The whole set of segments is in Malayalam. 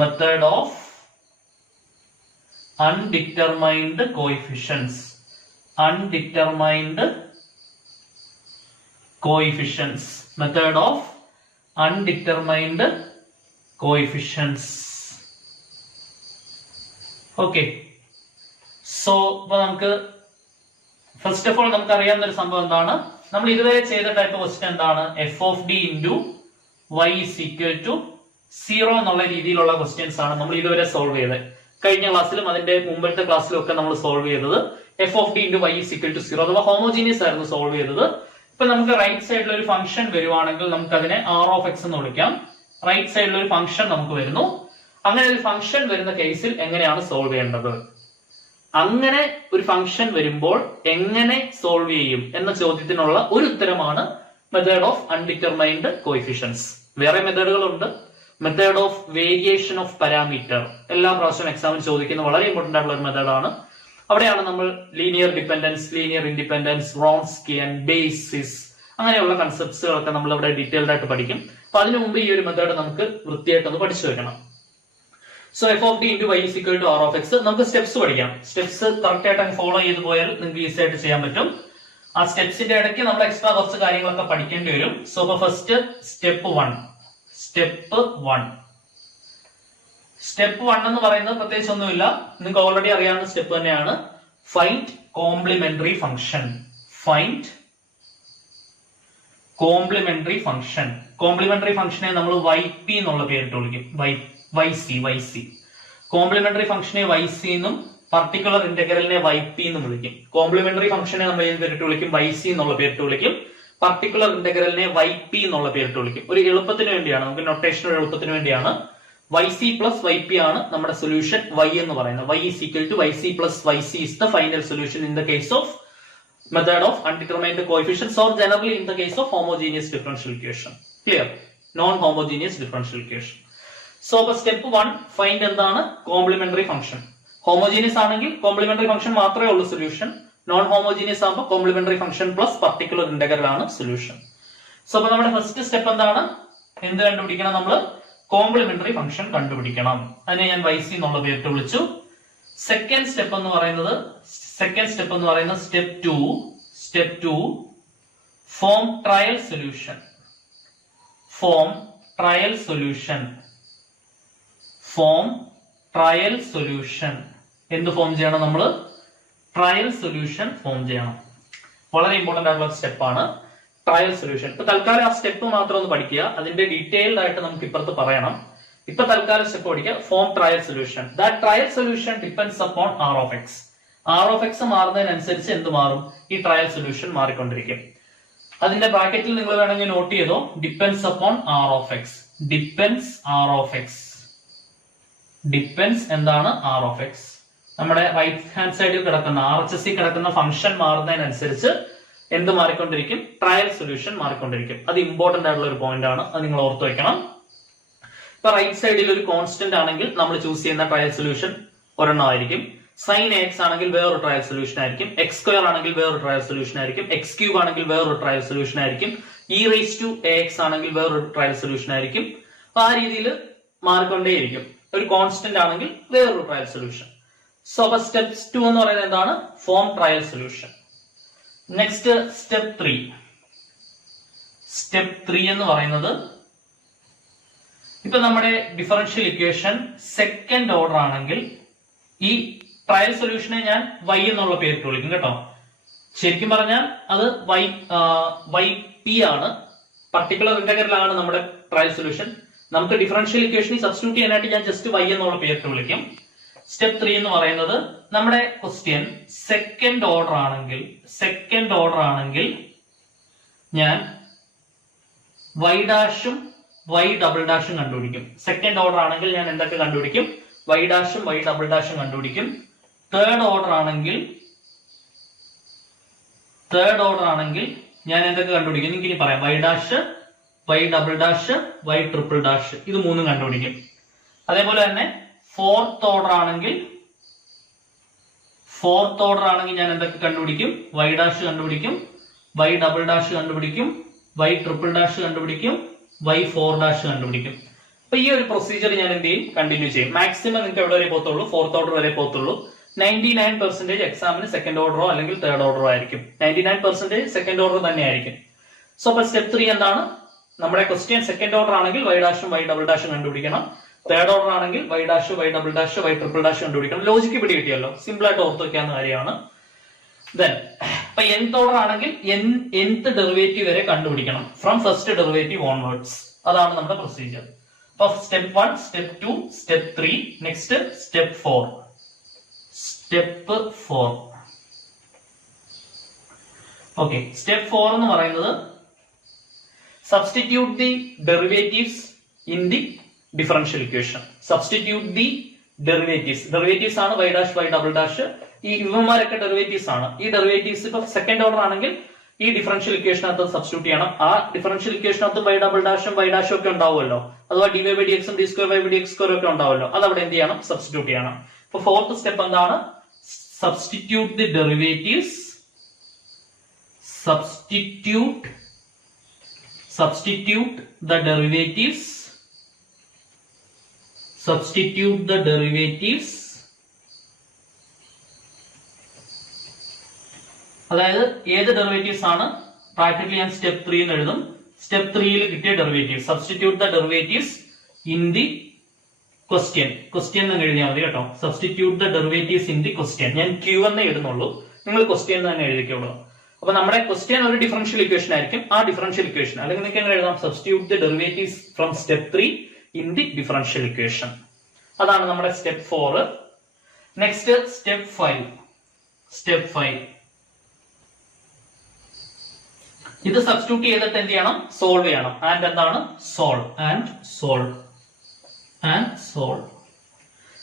method of undetermined coefficients. Undetermined coefficients. Method of undetermined coefficients. Okay. So, നമുക്ക് ഫസ്റ്റ് ഓഫ് ഓൾ നമുക്ക് അറിയാവുന്ന ഒരു സംഭവം എന്താണ്? നമ്മൾ ഇതുവരെ ചെയ്ത ടൈപ്പ് ക്വസ്റ്റ്യൻ എന്താണ്? F of D into y is equal to 0 എന്നുള്ള രീതിയിലുള്ള ക്വസ്റ്റ്യൻസ് ആണ് നമ്മൾ ഇതുവരെ സോൾവ് ചെയ്തത്. കഴിഞ്ഞ ക്ലാസ്സിലും അതിന്റെ മുമ്പത്തെ ക്ലാസ്സിലും ഒക്കെ നമ്മൾ സോൾവ് ചെയ്തത് f of D into y is equal to 0 അഥവാ ഹോമോജീനിയസ് ആയിരുന്നു സോൾവ് ചെയ്തത്. ഇപ്പൊ നമുക്ക് റൈറ്റ് സൈഡിൽ ഒരു ഫംഗ്ഷൻ വരുവാണെങ്കിൽ നമുക്ക് അതിനെ ആർ ഓഫ് എക്സ് എന്ന് വിളിക്കാം. റൈറ്റ് സൈഡിൽ ഒരു ഫംഗ്ഷൻ നമുക്ക് വരുന്നു. അങ്ങനെ ഒരു ഫംഗ്ഷൻ വരുന്ന കേസിൽ എങ്ങനെയാണ് സോൾവ് ചെയ്യേണ്ടത്? അങ്ങനെ ഒരു ഫംഗ്ഷൻ വരുമ്പോൾ എങ്ങനെ സോൾവ് ചെയ്യും എന്ന ചോദ്യത്തിനുള്ള ഒരു ഉത്തരമാണ് മെത്തേഡ് ഓഫ് അൺഡിറ്റർമൈൻഡ് കോഎഫിഷ്യൻസ്. വേറെ മെത്തേഡുകളുണ്ട്. Method of variation of parameter എല്ലാ പ്രാവശ്യവും എക്സാമിന് ചോദിക്കുന്ന വളരെ ഇമ്പോർട്ടന്റ് ആയിട്ടുള്ള ഒരു മെത്തേഡാണ്. അവിടെയാണ് നമ്മൾ linear dependence, linear independence, Wronskian, basis അങ്ങനെയുള്ള കൺസെപ്റ്റ്സുകളൊക്കെ നമ്മൾ ഇവിടെ ഡീറ്റെയിൽഡ് ആയിട്ട് പഠിക്കും. അപ്പൊ അതിനു മുമ്പ് ഈ ഒരു മെത്തേഡ് നമുക്ക് വൃത്തിയായിട്ടൊന്ന് പഠിച്ചു വെക്കണം. So f of D into y is equal to r of x. നമുക്ക് സ്റ്റെപ്സ് പഠിക്കാം. സ്റ്റെപ്സ് കറക്റ്റ് ആയിട്ട് ഫോളോ ചെയ്ത് പോയാൽ നിങ്ങൾക്ക് ഈസി ആയിട്ട് ചെയ്യാൻ പറ്റും. ആ സ്റ്റെപ്സിന്റെ ഇടയ്ക്ക് നമ്മൾ എക്സ്ട്രാ കുറച്ച് കാര്യങ്ങളൊക്കെ പഠിക്കേണ്ടി വരും. സോ അപ്പൊ ഫസ്റ്റ് സ്റ്റെപ്പ് 1 എന്ന് പറയുന്നത് പ്രത്യേകിച്ച് ഒന്നുമില്ല, നിങ്ങൾക്ക് ഓൾറെഡി അറിയാവുന്ന സ്റ്റെപ്പ് തന്നെയാണ്. Find complementary function. Find complementary function. Complementary ഫംഗ്ഷനെ നമ്മൾ വൈ പി എന്നുള്ള പേരിട്ട് വിളിക്കും. Y c. കോംപ്ലിമെന്ററി ഫംഗ്ഷനെ വൈ സി എന്നും പർട്ടിക്കുലർ ഇന്റഗ്രലിനെ വൈ പി എന്നും വിളിക്കും. കോംപ്ലിമെന്ററി ഫംഗ്ഷനെ നമ്മൾ ഏത് പേരിട്ട് വിളിക്കും? വൈ സി എന്നുള്ള പേരിട്ട് വിളിക്കും. പർട്ടിക്കുലർ ഇന്റഗ്രലിനെ വൈ പി എന്നുള്ള പേരിട്ട് വിളിക്കും. ഒരു എളുപ്പത്തിന് വേണ്ടിയാണ്, നമുക്ക് നൊട്ടേഷൻ ഒരു എളുപ്പത്തിന് വേണ്ടിയാണ്. Y c plus y p ആണ് നമ്മുടെ സൊല്യൂഷൻ വൈ എന്ന് പറയുന്നത്. Y is equal to y c plus y c is the final solution in the case of method of undetermined coefficients or generally in the case of homogeneous differential equation. Clear? Non homogeneous differential equation. So അപ്പൊ സ്റ്റെപ്പ് 1 ഫൈൻഡ് എന്താണ്? Complementary function. ഹോമോജീനിയസ് ആണെങ്കിൽ കോംപ്ലിമെന്ററി ഫംഗ്ഷൻ മാത്രമേ ഉള്ളൂ സൊല്യൂഷൻ. നോൺ ഹോമോജീനിയസ് ആകുമ്പോൾ complementary function plus particular integral ആണ് സൊല്യൂഷൻ. സോ അപ്പൊ നമ്മുടെ ഫസ്റ്റ് സ്റ്റെപ്പ് എന്താണ്? എന്ത് കണ്ടുപിടിക്കണം? നമ്മൾ കോംപ്ലിമെന്ററി ഫംഗ്ഷൻ കണ്ടുപിടിക്കണം. അതിനെ ഞാൻ വൈ സി എന്നുള്ള പേരിട്ട് വിളിച്ചു. സെക്കൻഡ് സ്റ്റെപ്പ് എന്ന് പറയുന്നത് സ്റ്റെപ്പ് 2 ഫോം ട്രയൽ സൊല്യൂഷൻ. എന്ത് ഫോം ചെയ്യണം? നമ്മൾ ട്രയൽ സൊല്യൂഷൻ ഫോം ചെയ്യണം. വളരെ ഇമ്പോർട്ടന്റ് ആയിട്ടുള്ള സ്റ്റെപ്പാണ് ട്രയൽ സൊല്യൂഷൻ. ഇപ്പൊ തൽക്കാലം ആ സ്റ്റെപ്പ് മാത്രം ഒന്ന് പഠിക്കുക. അതിന്റെ ഡീറ്റെയിൽഡ് ആയിട്ട് നമുക്ക് ഇപ്പുറത്ത് പറയണം. ഇപ്പൊ തൽക്കാലം സ്റ്റെപ്പ് പഠിക്കുക. Form trial solution. That trial solution depends upon R of x. R of x മാറുന്നതിനനുസരിച്ച് എന്ത് മാറും? ഈ ട്രയൽ സൊല്യൂഷൻ മാറിക്കൊണ്ടിരിക്കും. അതിന്റെ ബ്രാക്കറ്റിൽ നിങ്ങൾ വേണമെങ്കിൽ നോട്ട് ചെയ്തോ. Depends upon R of X. Depends എന്താണ്? R of X. നമ്മുടെ റൈറ്റ് ഹാൻഡ് സൈഡിൽ കിടക്കുന്ന RHS കിടക്കുന്ന ഫംഗ്ഷൻ മാറുന്നതിനനുസരിച്ച് എന്ത് മാറിക്കൊണ്ടിരിക്കും? ട്രയൽ സൊല്യൂഷൻ മാറിക്കൊണ്ടിരിക്കും. അത് ഇമ്പോർട്ടന്റ് ആയിട്ടുള്ള ഒരു പോയിന്റ് ആണ്. അത് നിങ്ങൾ ഓർത്ത് വെക്കണം. ഇപ്പൊ റൈറ്റ് സൈഡിൽ ഒരു കോൺസ്റ്റന്റ് ആണെങ്കിൽ നമ്മൾ ചൂസ് ചെയ്യുന്ന ട്രയൽ സൊല്യൂഷൻ ഒരെണ്ണം ആയിരിക്കും. സൈൻ എക്സ് ആണെങ്കിൽ വേറൊരു ട്രയൽ സൊല്യൂഷൻ ആയിരിക്കും. എക്സ് സ്ക്വയർ ആണെങ്കിൽ വേറൊരു ട്രയൽ സൊല്യൂഷൻ ആയിരിക്കും. എക്സ് ക്യൂബ് ആണെങ്കിൽ വേറൊരു ട്രയൽ സൊല്യൂഷൻ ആയിരിക്കും. ഇ റൈസ് ടു എക്സ് ആണെങ്കിൽ വേറൊരു ട്രയൽ സൊല്യൂഷൻ ആയിരിക്കും. അപ്പൊ ആ രീതിയിൽ മാറിക്കൊണ്ടേയിരിക്കും. ഒരു കോൺസ്റ്റന്റ് ആണെങ്കിൽ വേറൊരു ട്രയൽ സൊല്യൂഷൻ. സോ അപ്പൊ സ്റ്റെപ്പ് 2 എന്ന് പറയുന്നത് എന്താണ്? Form trial solution. Next step 3 എന്ന് പറയുന്നത്, ഇപ്പൊ നമ്മുടെ ഡിഫറൻഷ്യൽ ഇക്വേഷൻ സെക്കൻഡ് ഓർഡർ ആണെങ്കിൽ ഈ ട്രയൽ സൊല്യൂഷനെ ഞാൻ വൈ എന്നുള്ള പേരിട്ട് വിളിക്കും കേട്ടോ. ശരിക്കും പറഞ്ഞാൽ അത് വൈ പി ആണ്. പർട്ടിക്കുലർ ഇന്റഗ്രൽ ആണ് നമ്മുടെ ട്രയൽ സൊല്യൂഷൻ. നമുക്ക് ഡിഫറൻഷ്യൽ ഇക്വേഷനിൽ സബ്സ്റ്റിറ്റ്യൂട്ട് ചെയ്യാനായിട്ട് ഞാൻ ജസ്റ്റ് വൈ എന്നുള്ള പേരിട്ട് വിളിക്കും. സ്റ്റെപ്പ് 3 എന്ന് പറയുന്നത്, നമ്മുടെ ക്വസ്റ്റ്യൻ സെക്കൻഡ് ഓർഡർ ആണെങ്കിൽ ഞാൻ വൈ ഡാഷും വൈ ഡബിൾ ഡാഷും കണ്ടുപിടിക്കും. സെക്കൻഡ് ഓർഡർ ആണെങ്കിൽ ഞാൻ എന്തൊക്കെ കണ്ടുപിടിക്കും? വൈ ഡാഷും വൈ ഡബിൾ ഡാഷും കണ്ടുപിടിക്കും. തേർഡ് ഓർഡർ ആണെങ്കിൽ ഞാൻ എന്തൊക്കെ കണ്ടുപിടിക്കും? എനിക്ക് ഇനി പറയാം. Y dash, y double dash, y triple dash, ഇത് മൂന്നും കണ്ടുപിടിക്കും. അതേപോലെ തന്നെ ഫോർത്ത് ഓർഡർ ആണെങ്കിൽ ഞാൻ എന്തൊക്കെ കണ്ടുപിടിക്കും? വൈ ഡാഷ് കണ്ടുപിടിക്കും, വൈ ഡബിൾ ഡാഷ് കണ്ടുപിടിക്കും, വൈ ട്രിപ്പിൾ ഡാഷ് കണ്ടുപിടിക്കും, വൈ ഫോർ ഡാഷ് കണ്ടുപിടിക്കും. അപ്പൊ ഈ ഒരു പ്രൊസീജിയർ ഞാൻ എന്ത് ചെയ്യും, കണ്ടിന്യൂ ചെയ്യും. മാക്സിമം നിങ്ങൾക്ക് എവിടെ വരെ പോകത്തുള്ളൂ, 4th ഓർഡർ വരെ പോകത്തുള്ളൂ. 99% എക്സാമിന് സെക്കൻഡ് ഓർഡറോ അല്ലെങ്കിൽ തേർഡ് ഓർഡറോ ആയിരിക്കും. 99% സെക്കൻഡ് ഓർഡർ തന്നെ ആയിരിക്കും. സോ അപ്പൊ സ്റ്റെപ്പ് 3 എന്താണ്? നമ്മുടെ ക്വസ്റ്റ്യൻ സെക്കൻഡ് ഓർഡർ ആണെങ്കിൽ y' y" കണ്ടുപിടിക്കണം. തേർഡ് ഓർഡർ ആണെങ്കിൽ y' y', y" കണ്ടുപിടിക്കണം. ലോജിക്ക് പിടി കിട്ടിയല്ലോ, സിമ്പിൾ ആയിട്ട് ഓർത്ത് വെക്കാവുന്ന കാര്യമാണ്. ദെൻ ഇപ്പൊ nth ഓർഡർ ആണെങ്കിൽ nth ഡെറിവേറ്റീവ് വരെ കണ്ടുപിടിക്കണം, ഫ്രം ഫസ്റ്റ് ഡെറിവേറ്റീവ് ഓൺവേർഡ്സ്. അതാണ് നമ്മുടെ പ്രൊസീജിയർ. അപ്പൊ step 1, step 2, step 3, next step 4. Step 4. Okay, step 4 എന്ന് പറയുന്നത് substitute the derivatives in the differential equation. Substitute the derivatives ആണ് y', y'. ഈ ഇവന്മാരൊക്കെ ഡെറിവേറ്റീവ്സ് ആണ്. ഈ ഡെറിവേറ്റീവ്സ് ഇപ്പൊ സെക്കൻഡ് ഓർഡർ ആണെങ്കിൽ ഈ ഡിഫറൻഷ്യൽ ഇക്വേഷനകത്ത് സബ്സ്റ്റിറ്റ്യൂട്ട് ചെയ്യണം. ആ ഡിഫറൻഷ്യൽ ഇക്വേഷനകത്ത് y', y' ഒക്കെ ഉണ്ടാവുമല്ലോ, അഥവാ dy/dx, d²/dx² ഒക്കെ ഉണ്ടാവുമല്ലോ. അത് അവിടെ എന്ത് ചെയ്യണം, സബ്സ്റ്റിറ്റ്യൂട്ട് ചെയ്യണം. ഇപ്പൊ 4th സ്റ്റെപ്പ് എന്താണ്? Substitute the derivatives. Substitute the derivatives. അതായത് ഏത് ഡെറിവേറ്റീവ്സ് ആണ്? പ്രാക്ടിക്കലി ഞാൻ സ്റ്റെപ്പ് 3 എന്ന് എഴുതും. സ്റ്റെപ്പ് 3 കിട്ടിയ derivative. Substitute the derivatives in the question എന്ന് എഴുതിയാൽ മതി കേട്ടോ. Substitute the derivatives in the question. ഞാൻ Q എന്നേ എഴുതുന്നുള്ളൂ, നിങ്ങൾ ക്വസ്റ്റ്യൻ തന്നെ എഴുതിക്കോളൂ. അപ്പൊ നമ്മുടെ ക്വസ്റ്റ്യൻ ഒരു ഡിഫറൻഷ്യൽ ഇക്വേഷൻ ആയിരിക്കും. ആ ഡിഫറൻഷ്യൽ ഇക്വേഷൻ അല്ലെങ്കിൽ നിങ്ങൾക്ക് എങ്ങനെ എഴുതാം? Substitute the derivatives from step 3 in the differential equation. അതാണ് നമ്മുടെ സ്റ്റെപ്പ് 4. Next step 5. ഇത് സബ്സ്റ്റിറ്റ്യൂട്ട് ചെയ്തിട്ട് എന്ത് ചെയ്യണം? സോൾവ് ചെയ്യണം. ആൻഡ് എന്താണ്? സോൾവ്.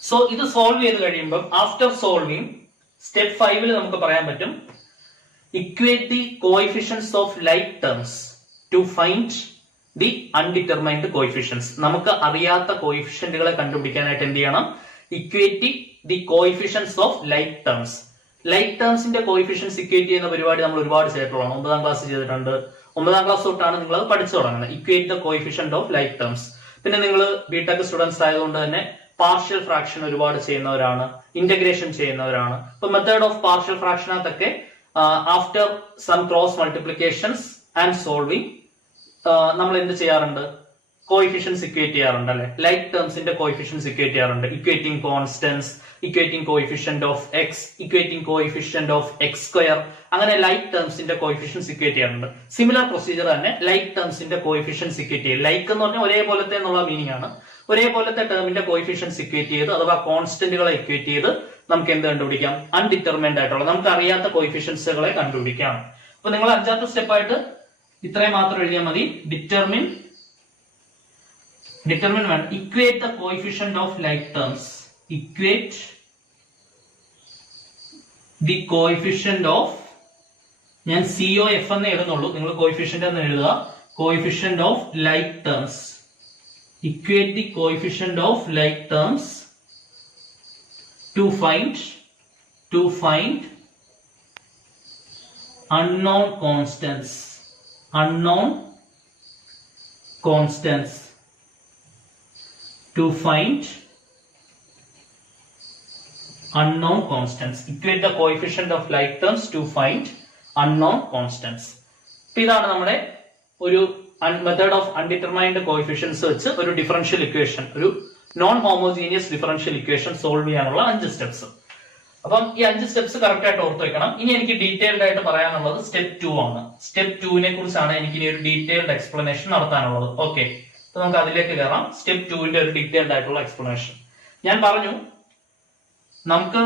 സോ ഇത് സോൾവ് ചെയ്ത് കഴിയുമ്പോൾ ആഫ്റ്റർ സോൾവിങ് സ്റ്റെപ്പ് 5 നമുക്ക് പറയാൻ പറ്റും, equate the coefficients of like terms to find the undetermined coefficients. നമുക്ക് അറിയാത്ത കോയിഫിഷ്യന്റുകളെ കണ്ടുപിടിക്കാനായിട്ട് എന്ത് ചെയ്യണം? Equate the coefficients of like terms. Like ടേംസിന്റെ കോയിഫിഷ്യൻസ് ഇക്വേറ്റ് ചെയ്യുന്ന പരിപാടി നമ്മൾ ഒരുപാട് ചെയ്തിട്ടുള്ളതാണ്. 9ാം ക്ലാസ് ചെയ്തിട്ടുണ്ട്. 9ാം ക്ലാസ് തൊട്ടാണ് നിങ്ങൾ അത് പഠിച്ചു തുടങ്ങുന്നത്, equate the coefficient of like terms. പിന്നെ നിങ്ങൾ ബിടെക് സ്റ്റുഡൻസ് ആയതുകൊണ്ട് തന്നെ പാർഷ്യൽ ഫ്രാക്ഷൻ ഒരുപാട് ചെയ്യുന്നവരാണ്, ഇന്റഗ്രേഷൻ ചെയ്യുന്നവരാണ്. ഇപ്പൊ മെത്തേഡ് ഓഫ് പാർഷ്യൽ ഫ്രാക്ഷനകത്തൊക്കെ after some cross multiplications and solving നമ്മൾ എന്ത് ചെയ്യാറുണ്ട്? കോയിഫിഷ്യൻസ് ഇക്വേറ്റ് ചെയ്യാറുണ്ട് അല്ലെ? ലൈക്ക് ടേംസിന്റെ കോയിഫിഷ്യൻസ് ഇക്വേറ്റ് ചെയ്യാറുണ്ട്. Equating constants, equating coefficient of X, equating coefficient of x², അങ്ങനെ ലൈക്ക് ടേംസിന്റെ കോയിഫിഷ്യൻസ് ഇക്വേറ്റ് ചെയ്യാറുണ്ട്. സിമിലർ പ്രൊസീജിയർ തന്നെ ലൈക്ക് ടേംസിന്റെ കോയിഫിഷ്യൻസ് ഇക്വേറ്റ് ചെയ്യും. ലൈക്ക് എന്ന് പറഞ്ഞാൽ ഒരേപോലത്തെ എന്നുള്ള മീനിങ് ആണ്. ഒരേപോലത്തെ ടേമിന്റെ കോയിഫിഷ്യൻസ് ഇക്വേറ്റ് ചെയ്ത് അഥവാ കോൺസ്റ്റന്റുകളെ ഇക്വേറ്റ് ചെയ്ത് നമുക്ക് എന്ത് കണ്ടുപിടിക്കാം? അൺഡിറ്റർമിൻഡ് ആയിട്ടുള്ള നമുക്ക് അറിയാത്ത കോയിഫിഷ്യൻസുകളെ കണ്ടുപിടിക്കാം. അപ്പൊ നിങ്ങൾ 5ാമത്തെ സ്റ്റെപ്പായിട്ട് ഇത്രയും മാത്രം എഴുതിയാൽ മതി. ഡിറ്റർമിൻ വേണം. Equate the coefficient of like terms. Equate the coefficient of, ഞാൻ COF എന്ന് എഴുതുന്നുള്ളൂ, നിങ്ങൾ കോയിഫിഷ്യന്റ് എന്ന് എഴുതുക. Coefficient of like terms. Equate the coefficient of like terms to find unknown constants. To find unknown constants. Equate the coefficient of like terms to find unknown constants. ഇതാണ് നമ്മുടെ ഒരു മെത്തേഡ് ഓഫ് അൺഡിറ്റർമൈൻഡ് കോയിഫിഷ്യൻസ് വെച്ച് ഒരു ഡിഫറൻഷ്യൽ ഇക്വേഷൻ, ഒരു non homogeneous differential equation solve ചെയ്യാനുള്ള 5 സ്റ്റെപ്സ്. അപ്പം ഈ 5 സ്റ്റെപ്സ് കറക്റ്റ് ആയിട്ട് ഓർത്ത് വെക്കണം. ഇനി എനിക്ക് ഡീറ്റെയിൽഡ് ആയിട്ട് പറയാനുള്ളത് സ്റ്റെപ്പ് 2 ആണ്. സ്റ്റെപ്പ് 2നെ കുറിച്ചാണ് എനിക്ക് ഇനി ഒരു ഡീറ്റെയിൽഡ് എക്സ്പ്ലനേഷൻ നടത്താനുള്ളത്. ഓക്കെ, അപ്പൊ നമുക്ക് അതിലേക്ക് കയറാം. സ്റ്റെപ്പ് 2ന്റെ ഒരു ഡീറ്റെയിൽഡ് ആയിട്ടുള്ള എക്സ്പ്ലനേഷൻ. ഞാൻ പറഞ്ഞു നമുക്ക്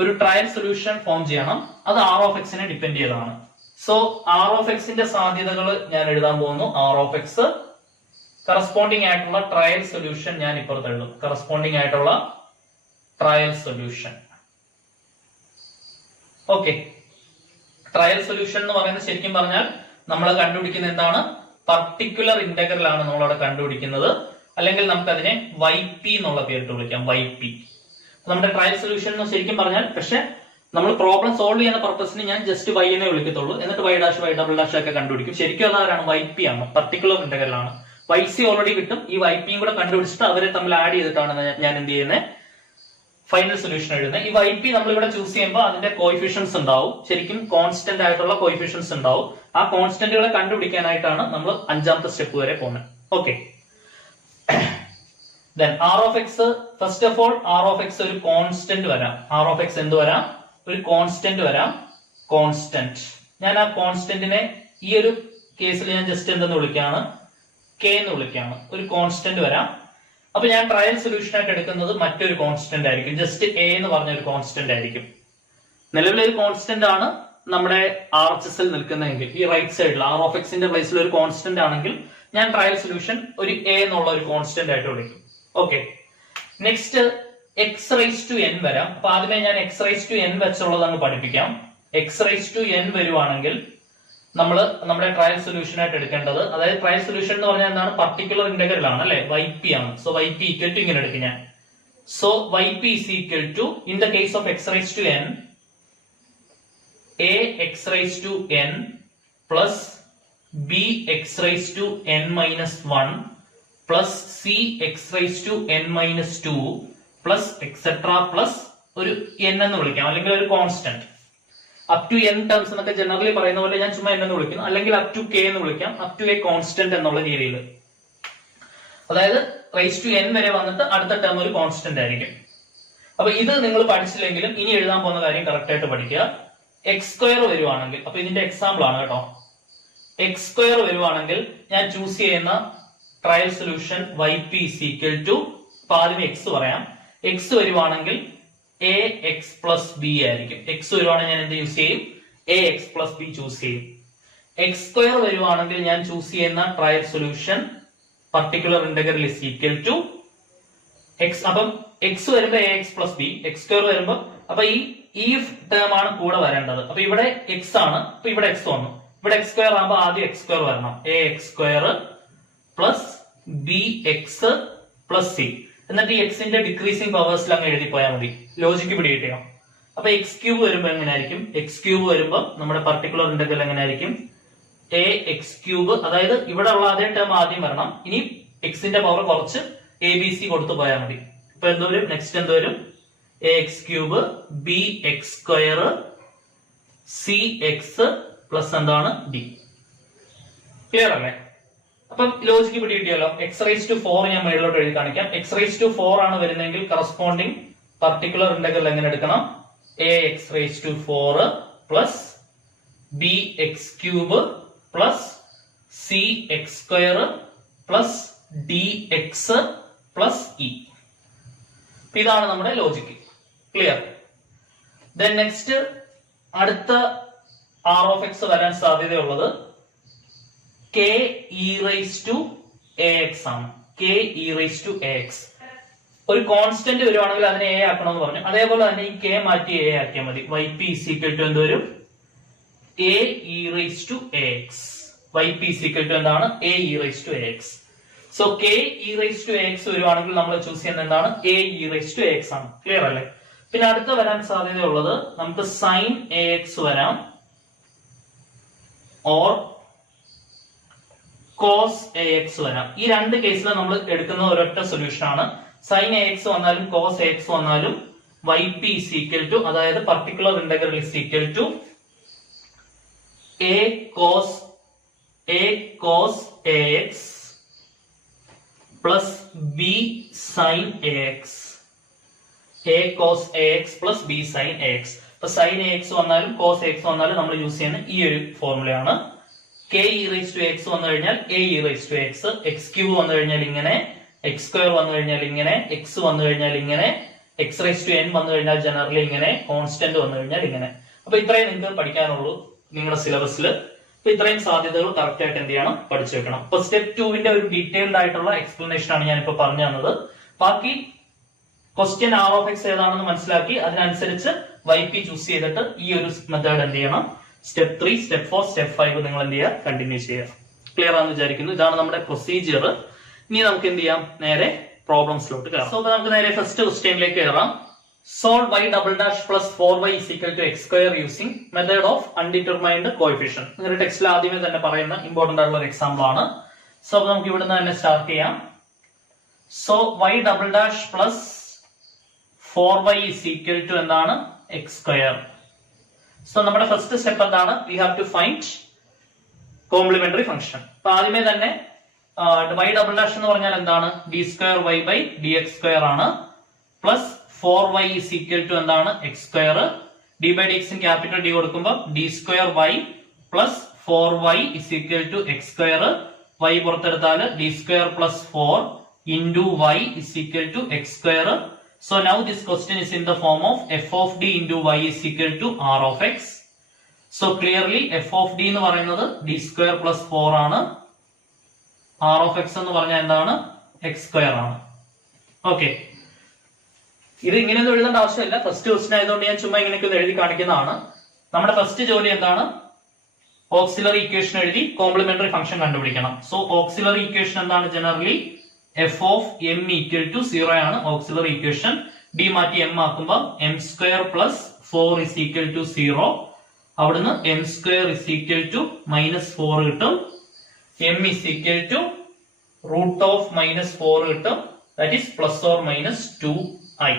ഒരു ട്രയൽ സൊല്യൂഷൻ ഫോം ചെയ്യണം. അത് r(x)നെ ഡിപെൻഡ് ചെയ്താണ്. സോ r(x)ന്റെ സാധ്യതകൾ ഞാൻ എഴുതാൻ പോകുന്നു. r(x) കറസ്പോണ്ടിങ് ആയിട്ടുള്ള ട്രയൽ സൊല്യൂഷൻ ഞാൻ ഇപ്പുറത്ത് എഴുതും. കറസ്പോണ്ടിങ് ആയിട്ടുള്ള trial solution. Okay, trial solution എന്ന് പറയുന്നത് ശരിക്കും പറഞ്ഞാൽ നമ്മൾ കണ്ടുപിടിക്കുന്ന എന്താണ്? പർട്ടിക്കുലർ ഇന്റഗ്രൽ ആണ് നമ്മളവിടെ കണ്ടുപിടിക്കുന്നത്. അല്ലെങ്കിൽ നമുക്ക് അതിനെ YP എന്നുള്ള പേരിട്ട് വിളിക്കാം. YP നമ്മുടെ ട്രയൽ സൊല്യൂഷൻ എന്ന് ശരിക്കും പറഞ്ഞാൽ, പക്ഷെ നമ്മൾ പ്രോബ്ലം സോൾവ് ചെയ്യുന്ന പർപ്പസിന് ഞാൻ ജസ്റ്റ് y എന്നെ വിളിക്കത്തുള്ളൂ. എന്നിട്ട് y', y', ഒക്കെ കണ്ടുപിടിക്കും. ശരിക്കും അതാരാണ്? YP ആണ്, പർട്ടിക്കുലർ ഇന്റഗ്രൽ ആണ്. YC ഓൾറെഡി കിട്ടും, ഈ YP കൂടെ കണ്ടുപിടിച്ചിട്ട് അവരെ തമ്മിൽ ആഡ് ചെയ്തിട്ടാണ് ഞാൻ എന്ത് ചെയ്യുന്നത്, ഫൈനൽ സൊല്യൂഷൻ എഴുതുന്നത്. ഈ YP നമ്മൾ ഇവിടെ ചൂസ് ചെയ്യുമ്പോൾ അതിന്റെ കോയിഫിഷ്യൻസ് ഉണ്ടാവും, ശരിക്കും കോൺസ്റ്റന്റ് ആയിട്ടുള്ള കോയിഫിഷ്യൻസ് ഉണ്ടാവും. ആ കോൺസ്റ്റന്റുകളെ കണ്ടുപിടിക്കാനായിട്ടാണ് നമ്മൾ 5ാമത്തെ സ്റ്റെപ്പ് വരെ പോകുന്നത്. Okay, then R of x, first of all R of x ഒരു കോൺസ്റ്റന്റ് വരാം. R of x എന്ത് വരാം, ഒരു കോൺസ്റ്റന്റ് വരാം, കോൺസ്റ്റന്റ്. ഞാൻ ആ കോൺസ്റ്റന്റിനെ ഈ ഒരു കേസിൽ ഞാൻ ജസ്റ്റ് എന്തെന്ന് വിളിക്കാണ്, K എന്ന് വിളിക്കാണ്. ഒരു കോൺസ്റ്റന്റ് വരാം. അപ്പൊ ഞാൻ ട്രയൽ സൊല്യൂഷൻ ആയിട്ട് എടുക്കുന്നത് മറ്റൊരു കോൺസ്റ്റന്റ് ആയിരിക്കും, ജസ്റ്റ് A എന്ന് പറഞ്ഞ ഒരു കോൺസ്റ്റന്റ് ആയിരിക്കും. നിലവിലെ ഒരു കോൺസ്റ്റന്റ് ആണ് നമ്മുടെ RHS ൽ നിൽക്കുന്നതെങ്കിൽ, ഈ റൈറ്റ് സൈഡിൽ R of x ന്റെ പ്ലേസിൽ ഒരു കോൺസ്റ്റന്റ് ആണെങ്കിൽ ഞാൻ ട്രയൽ സൊല്യൂഷൻ ഒരു A എന്നുള്ള ഒരു കോൺസ്റ്റന്റ് ആയിട്ട് വിളിക്കും. Okay, next x raise to n വരാം. അപ്പൊ ആദ്യമേ ഞാൻ x റൈസ് ടു n വെച്ചുള്ളത് അങ്ങ് പഠിപ്പിക്കാം. x റൈസ് ടു n വരുവാണെങ്കിൽ നമ്മൾ നമ്മുടെ ട്രയൽ സൊല്യൂഷൻ ആയിട്ട് എടുക്കേണ്ടത്, അതായത് ട്രയൽ സൊല്യൂഷൻ എന്ന് പറഞ്ഞാൽ എന്താണ്, പർട്ടിക്കുലർ ഇന്റഗ്രൽ ആണ് അല്ലെ, YP ആണ്. സോ YP ഈക്വൽ ടു ഇങ്ങനെ എടുക്കും ഞാൻ. So YP is equal to, in the case of x raised to n, ax raised to n plus bx raised to n minus 1 plus cx raised to n minus 2 plus etc plus ഒരു n എന്ന് വിളിക്കാം, അല്ലെങ്കിൽ ഒരു constant. Up to n terms എന്നൊക്കെ ജനറലി പറയുന്ന പോലെ ഞാൻ ചുമ്മാ n എന്ന് വിളിക്കുന്നു, അല്ലെങ്കിൽ അപ് ടു k എന്ന് വിളിക്കാം, അപ് ടു എ കോൺസ്റ്റന്റ് എന്നുള്ള രീതിയിൽ. അതായത് റൈസ് ടു n വരെ വന്നിട്ട് അടുത്ത ടേം ഒരു കോൺസ്റ്റന്റ് ആയിരിക്കും. അപ്പൊ ഇത് നിങ്ങൾ പഠിച്ചില്ലെങ്കിലും ഇനി എഴുതാൻ പോകുന്ന കാര്യം കറക്റ്റ് ആയിട്ട് പഠിക്കുക. എക്സ് സ്ക്വയർ വരുവാണെങ്കിൽ, അപ്പൊ ഇതിന്റെ എക്സാമ്പിൾ ആണ് കേട്ടോ, എക്സ് സ്ക്വയർ വരുവാണെങ്കിൽ ഞാൻ ചൂസ് ചെയ്യുന്ന trial solution YP is equal to, അപ്പൊ ആദ്യം x പറയാം. x വരുവാണെങ്കിൽ ax plus b ആയിരിക്കും. x വരുവാണെങ്കിൽ ഞാൻ എന്ത് യൂസ് ചെയ്യും, ax plus b ചൂസ് ചെയ്യും. എക്സ് സ്ക്വയർ വരുവാണെങ്കിൽ ഞാൻ ചൂസ് ചെയ്യുന്ന trial solution particular integral is equal to x. അപ്പം x വരുമ്പോ ax plus b, X square വരുമ്പോ, അപ്പൊ ഈ ടേം ആണ് കൂടെ വരേണ്ടത്. അപ്പൊ ഇവിടെ x ആണ്, അപ്പൊ ഇവിടെ x വന്നു. ഇവിടെ എക്സ് സ്ക്വയർ ആകുമ്പോൾ ആദ്യം എക്സ് സ്ക്വയർ വരണം, ax square plus bx plus c. എന്നിട്ട് ഈ എക്സിന്റെ ഡിക്രീസിംഗ് പവേഴ്സിൽ അങ്ങ് എഴുതി പോയാൽ മതി, ലോജിക്ക് പിടികിട്ടിയോ. അപ്പൊ എക്സ് ക്യൂബ് വരുമ്പോ എങ്ങനെയായിരിക്കും, എക്സ് ക്യൂബ് വരുമ്പോ നമ്മുടെ പർട്ടിക്കുലർ ഇന്റഗ്രൽ എങ്ങനെയായിരിക്കും, ax ക്യൂബ്, അതായത് ഇവിടെ ഉള്ള അതേ ടേം ആദ്യം വരണം, ഇനി എക്സിന്റെ പവർ കുറച്ച് ABC കൊടുത്തു പോയാൽ മതി. ഇപ്പൊ എന്തോരും, നെക്സ്റ്റ് എന്തോരും, ax cube bx square cx plus എന്താണ് d. ക്ലിയർ അല്ലേ? അപ്പം ലോജിക്ക് പിടി കിട്ടിയല്ലോ. എക്സ് റൈസ് ടു 4 ഞാൻ മേളിലോട്ട് എഴുതി കാണിക്കാം. എക്സ് റൈസ് ടു 4 ആണ് വരുന്നതെങ്കിൽ കറസ്പോണ്ടിങ് പർട്ടിക്കുലർ ഇന്റഗ്രൽ എങ്ങനെ എടുക്കണം, ax raise to 4 plus bx cube plus cx square plus dx plus e. ഇതാണ് നമ്മുടെ ലോജിക്ക്. ക്ലിയർ? ദെൻ നെക്സ്റ്റ് അടുത്ത R of x വരാൻ സാധ്യതയുള്ളത് k e raised to ax ആണ്. k e raised to ax ഒരു കോൺസ്റ്റന്റ് വരുവാണെങ്കിൽ അതിനെ a ആക്കണമെന്ന് പറഞ്ഞു. അതേപോലെ തന്നെ ഈ k മാറ്റി a ആക്കിയാൽ മതി. YP is equal to എന്ത് വരും, a e raised to ax. YP is equal to എന്താണ്, a e raised to ax. So k e raised to ax വരുവാണെങ്കിൽ നമ്മൾ ചൂസ് ചെയ്യുന്നത് എന്താണ്, a e raised to ax ആണ്. ക്ലിയർ അല്ലേ? പിന്നെ അടുത്ത വരാൻ സാധ്യതയുള്ളത് നമുക്ക് sin ax വരാം, ഓർ cos ax വരാം. ഈ രണ്ട് കേസിൽ നമ്മൾ എടുക്കുന്ന ഒരൊറ്റ സൊല്യൂഷൻ ആണ്. sin ax വന്നാലും cos ax വന്നാലും YP is equal to, അതായത് particular integral is equal to a cos ax plus b sin ax. a cos ax plus b sin ax. അപ്പൊ sin ax വന്നാലും cos ax വന്നാലും നമ്മൾ യൂസ് ചെയ്യുന്ന ഈ ഒരു ഫോർമുലയാണ്. k e raised to x വന്നു കഴിഞ്ഞാൽ a e raised to x, x cube വന്നു കഴിഞ്ഞാൽ ഇങ്ങനെ, x സ്ക്വയർ വന്നു കഴിഞ്ഞാൽ ഇങ്ങനെ, x വന്നു കഴിഞ്ഞാൽ ഇങ്ങനെ, x raised to n വന്നു കഴിഞ്ഞാൽ ജനറലി ഇങ്ങനെ, കോൺസ്റ്റന്റ് വന്നു കഴിഞ്ഞാൽ ഇങ്ങനെ. അപ്പൊ ഇത്രയും നിങ്ങൾക്ക് പഠിക്കാനുള്ളൂ നിങ്ങളുടെ സിലബസിൽ. അപ്പൊ ഇത്രയും സാധ്യതകൾ കറക്റ്റ് ആയിട്ട് എന്ത് ചെയ്യണം, പഠിച്ചു വെക്കണം. അപ്പൊ സ്റ്റെപ്പ് 2 ഒരു ഡീറ്റെയിൽഡ് ആയിട്ടുള്ള എക്സ്പ്ലനേഷൻ ആണ് ഞാനിപ്പോ പറഞ്ഞു തന്നത്. ബാക്കി ക്വസ്റ്റ്യൻ R of x ഏതാണെന്ന് മനസ്സിലാക്കി അതിനനുസരിച്ച് YP ചൂസ് ചെയ്തിട്ട് ഈ ഒരു മെത്തേഡ് എന്ത് ചെയ്യണം, സ്റ്റെപ്പ് 3, സ്റ്റെപ്പ് 4, സ്റ്റെപ്പ് 5 നിങ്ങൾ എന്ത് ചെയ്യുക, കണ്ടിന്യൂ ചെയ്യുക. ക്ലിയർ ആണെന്ന് വിചാരിക്കുന്നു. ഇതാണ് നമ്മുടെ പ്രൊസീജിയർ. ഇനി നമുക്ക് എന്ത് ചെയ്യാം, നേരെ പ്രോബ്ലംസിലോട്ട് കയറാം. സോ നമുക്ക് നേരെ ഫസ്റ്റ് ക്വസ്റ്റ്യനിലേക്ക് കയറാം. Solve y double dash plus 4y is equal to x square using method of undetermined coefficient. നിങ്ങളുടെ ടെക്സ്റ്റിൽ ആദ്യമേ തന്നെ പറയുന്ന ഇമ്പോർട്ടന്റ് ആയിട്ടുള്ള ഒരു എക്സാമ്പിൾ ആണ്. സോ അപ്പൊ നമുക്ക് ഇവിടുന്ന് തന്നെ സ്റ്റാർട്ട് ചെയ്യാം. So y double dash plus 4y is equal to എന്താണ് എക്സ് സ്ക്വയർ. സോ നമ്മുടെ ഫസ്റ്റ് സ്റ്റെപ്പ് എന്താണ്? We have to find complementary function. അപ്പൊ ആദ്യമേ തന്നെ y ഡബിൾ ഡാഷ് എന്ന് പറഞ്ഞാൽ എന്താണ്? D square Y by D X square ആണ്. Plus 4y is equal to എന്താണ് X square. D by D എക്സിന് ക്യാപിറ്റൽ ഡി കൊടുക്കുമ്പോൾ D square Y plus 4y is equal to X square. y പുറത്തെടുത്താൽ D square plus 4 into y is equal to x square. So now this question is in the form of f of d into y is equal to r of x. So clearly f of d എന്ന് പറയുന്നത് d square plus 4 ആണ്. r of x എന്ന് പറഞ്ഞാൽ എന്താണ്? x square ആണ്. ഓക്കെ, ഇത് ഇങ്ങനെയൊന്നും എഴുതേണ്ട ആവശ്യമില്ല. ഫസ്റ്റ് ക്വസ്റ്റൻ ആയതുകൊണ്ട് ഞാൻ ചുമ്മാ ഇങ്ങനെയൊക്കെ ഒന്ന് എഴുതി കാണിക്കുന്നതാണ്. നമ്മുടെ ഫസ്റ്റ് ജോലി എന്താണ്? ഓക്സിലറി ഇക്വേഷൻ എഴുതി കോംപ്ലിമെന്ററി ഫംഗ്ഷൻ കണ്ടുപിടിക്കണം. സോ ഓക്സിലറി ഇക്വേഷൻ എന്താണ്? Generally f of m equal to 0 ആണ് ഓക്സിലറി ഇക്വേഷൻ. d മാറ്റി m ആക്കുമ്പോൾ m square plus 4 is equal to 0. അവിടുന്ന് m square is equal to minus 4 കിട്ടും. m is equal to root of minus 4 കിട്ടും. That is plus or minus 2i.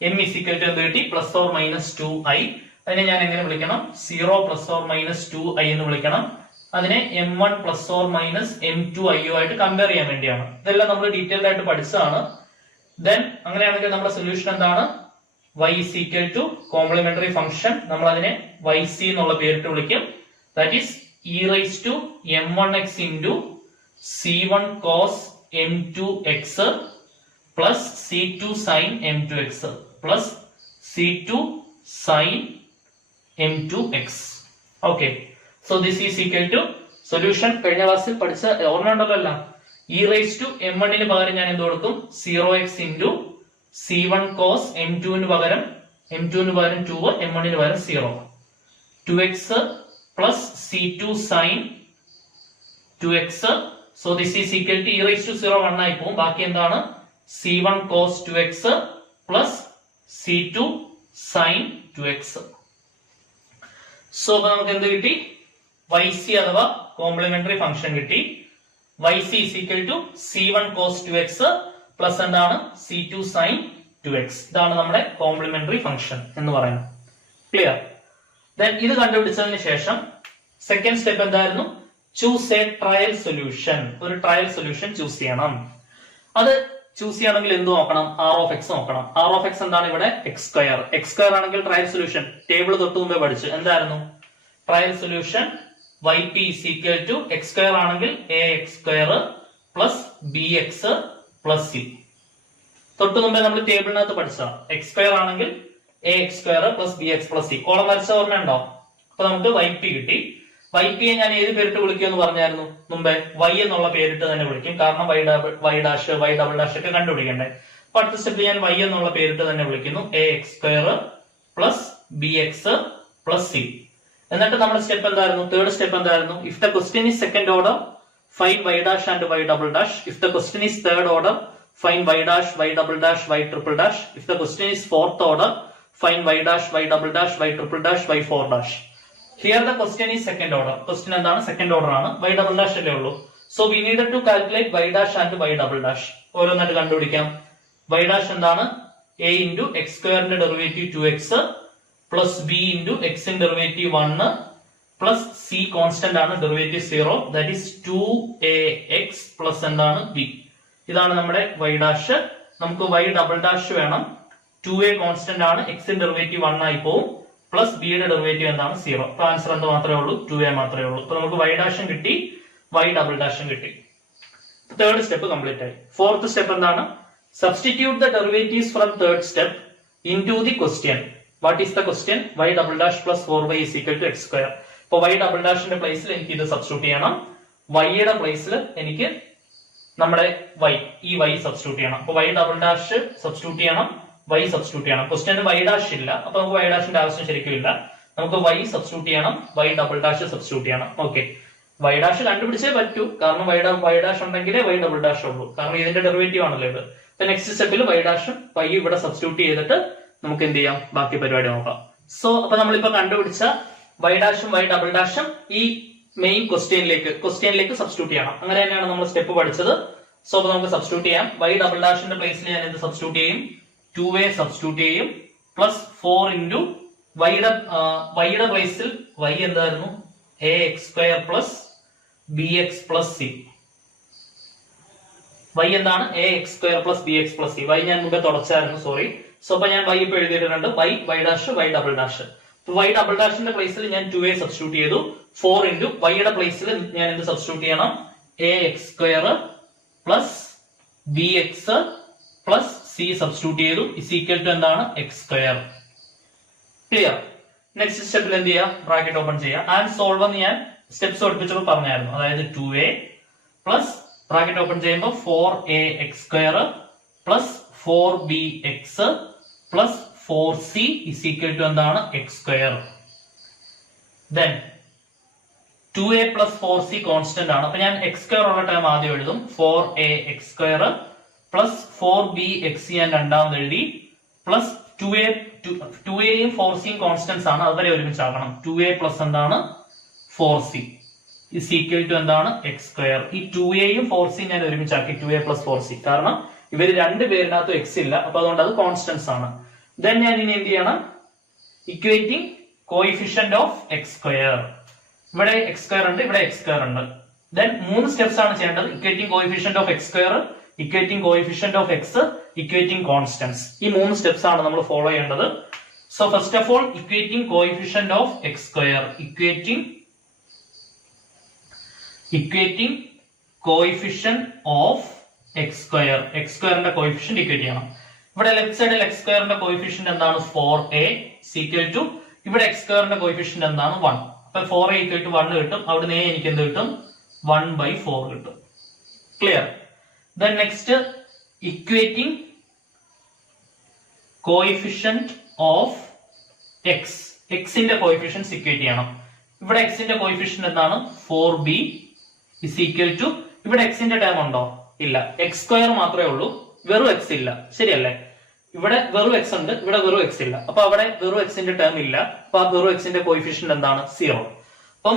m is equal to എന്ത് കിട്ടി? Plus or minus 2i. അതിനെ ഞാൻ എങ്ങനെ വിളിക്കണം? 0 പ്ലസ് ഓർ മൈനസ് 2i എന്ന് വിളിക്കണം. അതിനെ m1 plus or minus m2 i ആയിട്ട് കമ്പയർ ചെയ്യാൻ വേണ്ടിയാണ്. ഇതെല്ലാം നമ്മൾ ഡീറ്റെയിൽഡ് ആയിട്ട് പഠിച്ചതാണ്. ദെൻ അങ്ങനെയാണെങ്കിൽ നമ്മുടെ സൊല്യൂഷൻ എന്താണ്? y is equal to complementary function. നമ്മൾ അതിനെ yc എന്നുള്ള പേരിട്ട് വിളിക്കും. That is e raise to m1x into c1 cos m2x plus c2 sin m2x plus c2 sin m2x. Okay, so this is equal to solution. കഴിഞ്ഞ ക്ലാസ്സിൽ പഠിച്ച ഓർമ്മയുണ്ടല്ലോ എല്ലാം. e റൈസ് ടു m1 ന് പകരം ഞാൻ എന്ത് കൊടുക്കും? 0x into c1 cos m2 ന് പകരം 2 m1 ന് പകരം 0 2x plus c2 sin 2x. so this is equal to e raise to 0 1 ആയി പോകും. ബാക്കി എന്താണ്? c1 cos 2x plus c2 sin 2x. so നമുക്ക് എന്ത് കിട്ടി? yc അഥവാ കോംപ്ലിമെന്ററി ഫംഗ്ഷൻ കിട്ടി. yc is equal to c1 cos 2x plus എന്താണ്? c2 sin 2x. ഇതാണ് നമ്മുടെ കോംപ്ലിമെന്ററി ഫംഗ്ഷൻ എന്ന് പറയുന്നത്. ക്ലിയർ? ദെൻ ഇത് കണ്ടുപിടിച്ചതിന് ശേഷം സെക്കൻഡ് സ്റ്റെപ്പ് എന്തായിരുന്നു? Choose A trial solution. ഒരു ട്രയൽ സൊല്യൂഷൻ ചൂസ് ചെയ്യണം. അത് ചൂസ് ചെയ്യണമെങ്കിൽ എന്ത് നോക്കണം? r of x നോക്കണം. r of x എന്താണ് ഇവിടെ? X square. എക്സ് സ്ക്വയർ ആണെങ്കിൽ ട്രയൽ സൊല്യൂഷൻ ടേബിൾ തൊട്ട് മുമ്പേ പഠിച്ചു. എന്തായിരുന്നു trial solution? yp is equal to x square ആണെങ്കിൽ ax square plus bx plus c. തൊട്ട് മുമ്പേ നമ്മൾ ടേബിളിനകത്ത് പഠിച്ചതാണ്. x square ആണെങ്കിൽ ax square plus bx plus c. Column വരച്ച ഓർമ്മയുണ്ടോ? അപ്പൊ നമുക്ക് yp കിട്ടി. yp യെ ഞാൻ ഏത് പേരിട്ട് വിളിക്കും എന്ന് പറഞ്ഞായിരുന്നു മുമ്പേ? y എന്നുള്ള പേരിട്ട് തന്നെ വിളിക്കും. കാരണം y dash y double dash ഒക്കെ കണ്ടുപിടിക്കണ്ടേ. അപ്പൊ അടുത്ത സ്റ്റെപ്പിൽ ഞാൻ y എന്നുള്ള പേരിട്ട് തന്നെ വിളിക്കുന്നു. ax square plus bx plus c. എന്നിട്ട് നമ്മുടെ സ്റ്റെപ്പ് എന്തായിരുന്നു? തേർഡ് സ്റ്റെപ്പ് എന്തായിരുന്നു? If the question is second order find y dash and y double dash. If the question is third order find y dash y double dash y triple dash. If the question is fourth order find y dash y double dash y triple dash y four dash. Here the question is second order. Question എന്താണ്? സെക്കൻഡ് ഓർഡർ ആണ്. y ഡബിൾ ഡാഷ് അല്ലേ ഉള്ളൂ. So we needed to calculate y dash and y double dash. ഓരോന്നായിട്ട് കണ്ടുപിടിക്കാം. y ഡാഷ് എന്താണ്? a into x സ്ക്വയറിന്റെ derivative 2x plus b into x ന്റെ ഡെറിവേറ്റീവ് 1 പ്ലസ് c കോൺസ്റ്റന്റ് ആണ്, derivative 0. That is 2ax plus എന്താണ്? b. ഇതാണ് നമ്മുടെ y ഡാഷ്. നമുക്ക് y ഡബിൾ ഡാഷ് വേണം. 2a കോൺസ്റ്റന്റ് ആണ്, x ന്റെ ഡെറിവേറ്റീവ് 1 ആയി പോകും, പ്ലസ് b യുടെ ഡെറിവേറ്റീവ് എന്താണ്? 0. അപ്പൊ ആൻസർ എന്ത് മാത്രമേ ഉള്ളൂ? 2a മാത്രമേ ഉള്ളൂ. അപ്പൊ നമുക്ക് y ഡാഷും കിട്ടി, y ഡബിൾ ഡാഷും കിട്ടി. തേർഡ് സ്റ്റെപ്പ് കംപ്ലീറ്റ് ആയി. ഫോർത്ത് സ്റ്റെപ്പ് എന്താണ്? Substitute the derivatives from third step into the question. What is the question? y double dash plus 4y is equal to x square. അപ്പൊ y ഡബിൾ ഡാഷിന്റെ പ്ലേസിൽ എനിക്ക് ഇത് സബ്സ്റ്റിറ്റ്യൂട്ട് ചെയ്യണം. y യുടെ പ്ലേസിൽ എനിക്ക് നമ്മുടെ ഈ y സബ്സ്റ്റിറ്റ്യൂട്ട് ചെയ്യണം. അപ്പൊ y ഡബിൾ ഡാഷ് സബ്സ്റ്റിറ്റ്യൂട്ട് ചെയ്യണം, y സബ്സ്റ്റിറ്റ്യൂട്ട് ചെയ്യണം. ക്വസ്റ്റ്യന് y ഡാഷ് ഇല്ല, അപ്പൊ നമുക്ക് y ഡാഷിന്റെ ആവശ്യം ശരിക്കും ഇല്ല. നമുക്ക് y സബ്സ്റ്റിറ്റ്യൂട്ട് ചെയ്യണം, y ഡബിൾ ഡാഷ് സബ്സ്റ്റിറ്റ്യൂട്ട് ചെയ്യണം. ഓക്കെ, y ഡാഷ് കണ്ടുപിടിച്ചേ പറ്റൂ, കാരണം y ഡാഷ് ഉണ്ടെങ്കിലേ y ഡബിൾ ഡാഷ് ഉള്ളൂ, കാരണം ഇതിന്റെ ഡെറിവേറ്റീവ് ആണല്ലോ ഇത്. നെക്സ്റ്റ് സ്റ്റെപ്പിൽ y ഡാഷും y ഇവിടെ സബ്സ്റ്റിറ്റ്യൂട്ട് ചെയ്തിട്ട് നമുക്ക് എന്ത് ചെയ്യാം? ബാക്കി പരിപാടി നോക്കാം. സോ അപ്പൊ നമ്മളിപ്പോ കണ്ടുപിടിച്ച y ഡാഷും y ഡബിൾ ഡാഷും ഈ മെയിൻ ക്വസ്റ്റ്യനിലേക്ക് സബ്സ്റ്റിറ്റ്യൂട്ട് ചെയ്യണം. അങ്ങനെ തന്നെയാണ് നമ്മൾ സ്റ്റെപ്പ് പഠിച്ചത്. സോ അപ്പൊ നമുക്ക് സബ്സ്റ്റിറ്റ്യൂട്ട് ചെയ്യാം. y ഡബിൾ ഡാഷിന്റെ പ്ലേസിൽ ഞാൻ എന്ത് സബ്സ്റ്റിറ്റ്യൂട്ട് ചെയ്യും? 2a സബ്സ്റ്റിറ്റ്യൂട്ട് ചെയ്യും പ്ലസ് 4 ഇൻറ്റു വൈയുടെ പ്ലേസിൽ y എന്തായിരുന്നു? ax² plus bx plus c. y എന്താണ്? ax² plus bx plus c. y ഞാൻ മുമ്പേ തുടച്ചായിരുന്നു, സോറി. സോ അപ്പൊ ഞാൻ y ഇപ്പൊ എഴുതിയിട്ടുണ്ട്. y dash y double dash. y ഡബിൾ ഡാഷിന്റെ പ്ലേസിൽ ഞാൻ 2a സബ്സ്റ്റിറ്റ്യൂട്ട് ചെയ്തു. 4 ഇൻറ്റു വൈയുടെ പ്ലേസിൽ ഞാൻ എന്ത് സബ്സ്റ്റിറ്റ്യൂട്ട് ചെയ്യണം? ax² plus bx plus c substitute ചെയ്തു. ഇസ് ഈക്വൽ ടു എന്താണ്? x². ക്ലിയർ? നെക്സ്റ്റ് സ്റ്റെപ്പിൽ എന്ത് ചെയ്യാം? ബ്രാക്കറ്റ് ഓപ്പൺ ചെയ്യാം. ആൻഡ് സോൾവ് എന്ന് ഞാൻ സ്റ്റെപ്സ് പഠിപ്പിച്ചപ്പോൾ പറഞ്ഞായിരുന്നു. അതായത് 2a പ്ലസ് ബ്രാക്കറ്റ് ഓപ്പൺ ചെയ്യുമ്പോൾ 4ax² plus 4bx plus 4c is equal to എന്താണ്? x². Then 2a plus 4c constant ആണ്. അപ്പൊ ഞാൻ x² ഉള്ള ടൈം ആദ്യം എഴുതും. 4ax² പ്ലസ് 4bx ഞാൻ രണ്ടാമത് എഴുതി പ്ലസ് 2aയും 4cയും കോൺസ്റ്റന്റ്സ് ആണ്. അതുവരെ ഒരുമിച്ചാക്കണം. 2a പ്ലസ് എന്താണ്? 4c ഇസ് ഈക്വൽ ടു എന്താണ്? x². ഈ 2aയും 4cയും ഞാൻ ഒരുമിച്ചാക്കി. 2a പ്ലസ് 4c, കാരണം ഇവര് രണ്ടുപേരിനകത്ത് x ഇല്ല. അപ്പൊ അതുകൊണ്ട് അത് കോൺസ്റ്റന്റ്സ് ആണ്. ദെൻ ഞാൻ ഇനി എന്ത് ചെയ്യണം? Equating coefficient of x². ഇവിടെ x² ഉണ്ട്, ഇവിടെ x² ഉണ്ട്. ദെൻ 3 സ്റ്റെപ്സ് ആണ് ചെയ്യേണ്ടത്. Equating coefficient of x², equating coefficient of x, equating constants. ഈ 3 സ്റ്റെപ്സ് ആണ് നമ്മൾ ഫോളോ ചെയ്യേണ്ടത്. So first of all equating coefficient of x². Equating coefficient of x². ന്റെ കോയിഫിഷ്യന്റ് ഇക്വേറ്റ് ചെയ്യണം. ഇവിടെ ലെഫ്റ്റ് സൈഡിൽ x² ന്റെ കോയിഫിഷ്യന്റ് എന്താണ്? 4a ഈക്വൽ ടു ഇവിടെ x² ന്റെ കോയിഫിഷ്യന്റ് എന്താണ്? 1. അപ്പൊ 4a ഈക്വൽ ടു 1 കിട്ടും. അവിടെ നിന്ന് എനിക്ക് എന്ത് കിട്ടും? 1/4 കിട്ടും. Clear? Then next, equating coefficient of x. x ന്റെ കോഎഫിഷ്യന്റ്സ് ഇക്വേറ്റ് ചെയ്യണം. ഇവിടെ x ന്റെ കോഎഫിഷ്യന്റ് എന്താണ്? 4b is equal to ഇവിടെ x ന്റെ ടേം ഉണ്ടോ? ഇല്ല. x² മാത്രമേ ഉള്ളൂ, വെറും x ഇല്ല. ശരിയല്ലേ? ഇവിടെ വെറും x ഉണ്ട്, ഇവിടെ വെറും x ഇല്ല. അപ്പൊ അവിടെ വെറും x ന്റെ ടേം ഇല്ല. അപ്പൊ ആ വെറും x ന്റെ കോഎഫിഷ്യന്റ് എന്താണ്? 0. അപ്പം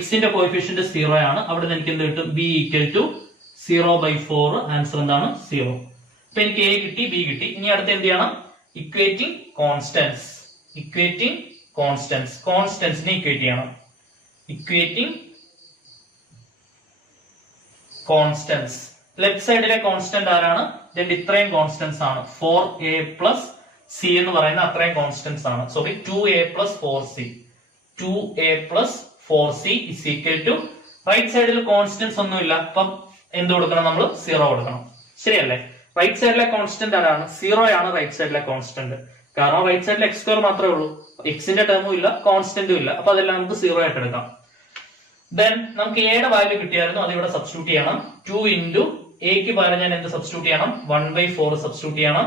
x ന്റെ കോഎഫിഷ്യന്റ് 0 ആണ്. അവിടെ നിന്ന് എനിക്ക് എന്ത് കിട്ടും? b equal to 0/4. ആൻസർ എന്താണ്? 0. അപ്പൊ എനിക്ക് a കിട്ടി, b കിട്ടി. ഇനി അടുത്ത് എന്ത് ചെയ്യണം? ഇക്വേറ്റിംഗ് കോൺസ്റ്റന്റ്സിനെ ഇക്വേറ്റ് ചെയ്യണം. Equating constants. ലെഫ്റ്റ് സൈഡിലെ കോൺസ്റ്റന്റ് ആരാണ്? ഇത്രയും കോൺസ്റ്റന്റ്സ് ആണ്. 4a പ്ലസ് c എന്ന് പറയുന്ന അത്രയും കോൺസ്റ്റന്റ്സ് ആണ്. Sorry, 2a plus 4c. 2a plus 4c is equal to right സൈഡിൽ കോൺസ്റ്റന്റ്സ് ഒന്നുമില്ല. അപ്പം എന്ത് കൊടുക്കണം? നമ്മൾ 0 കൊടുക്കണം. ശരിയല്ലേ? റൈറ്റ് സൈഡിലെ കോൺസ്റ്റന്റ് ആരാണ്? 0 ആണ് റൈറ്റ് സൈഡിലെ കോൺസ്റ്റന്റ്. കാരണം റൈറ്റ് സൈഡിൽ x² മാത്രമേ ഉള്ളൂ. x ന്റെ ടേമും ഇല്ല, കോൺസ്റ്റന്റും ഇല്ല. അപ്പൊ അതെല്ലാം നമുക്ക് 0 ആയിട്ട് എടുക്കാം. ദെൻ നമുക്ക് a യുടെ വാല്യൂ കിട്ടിയായിരുന്നു, അത് ഇവിടെ സബ്സ്റ്റിറ്റ്യൂട്ട് ചെയ്യണം. 2 ഇൻറ്റു എക്ക് പകരം ഞാൻ എന്ത് സബ്സ്റ്റിറ്റ്യൂട്ട് ചെയ്യണം? 1/4 സബ്സ്റ്റിറ്റ്യൂട്ട് ചെയ്യണം.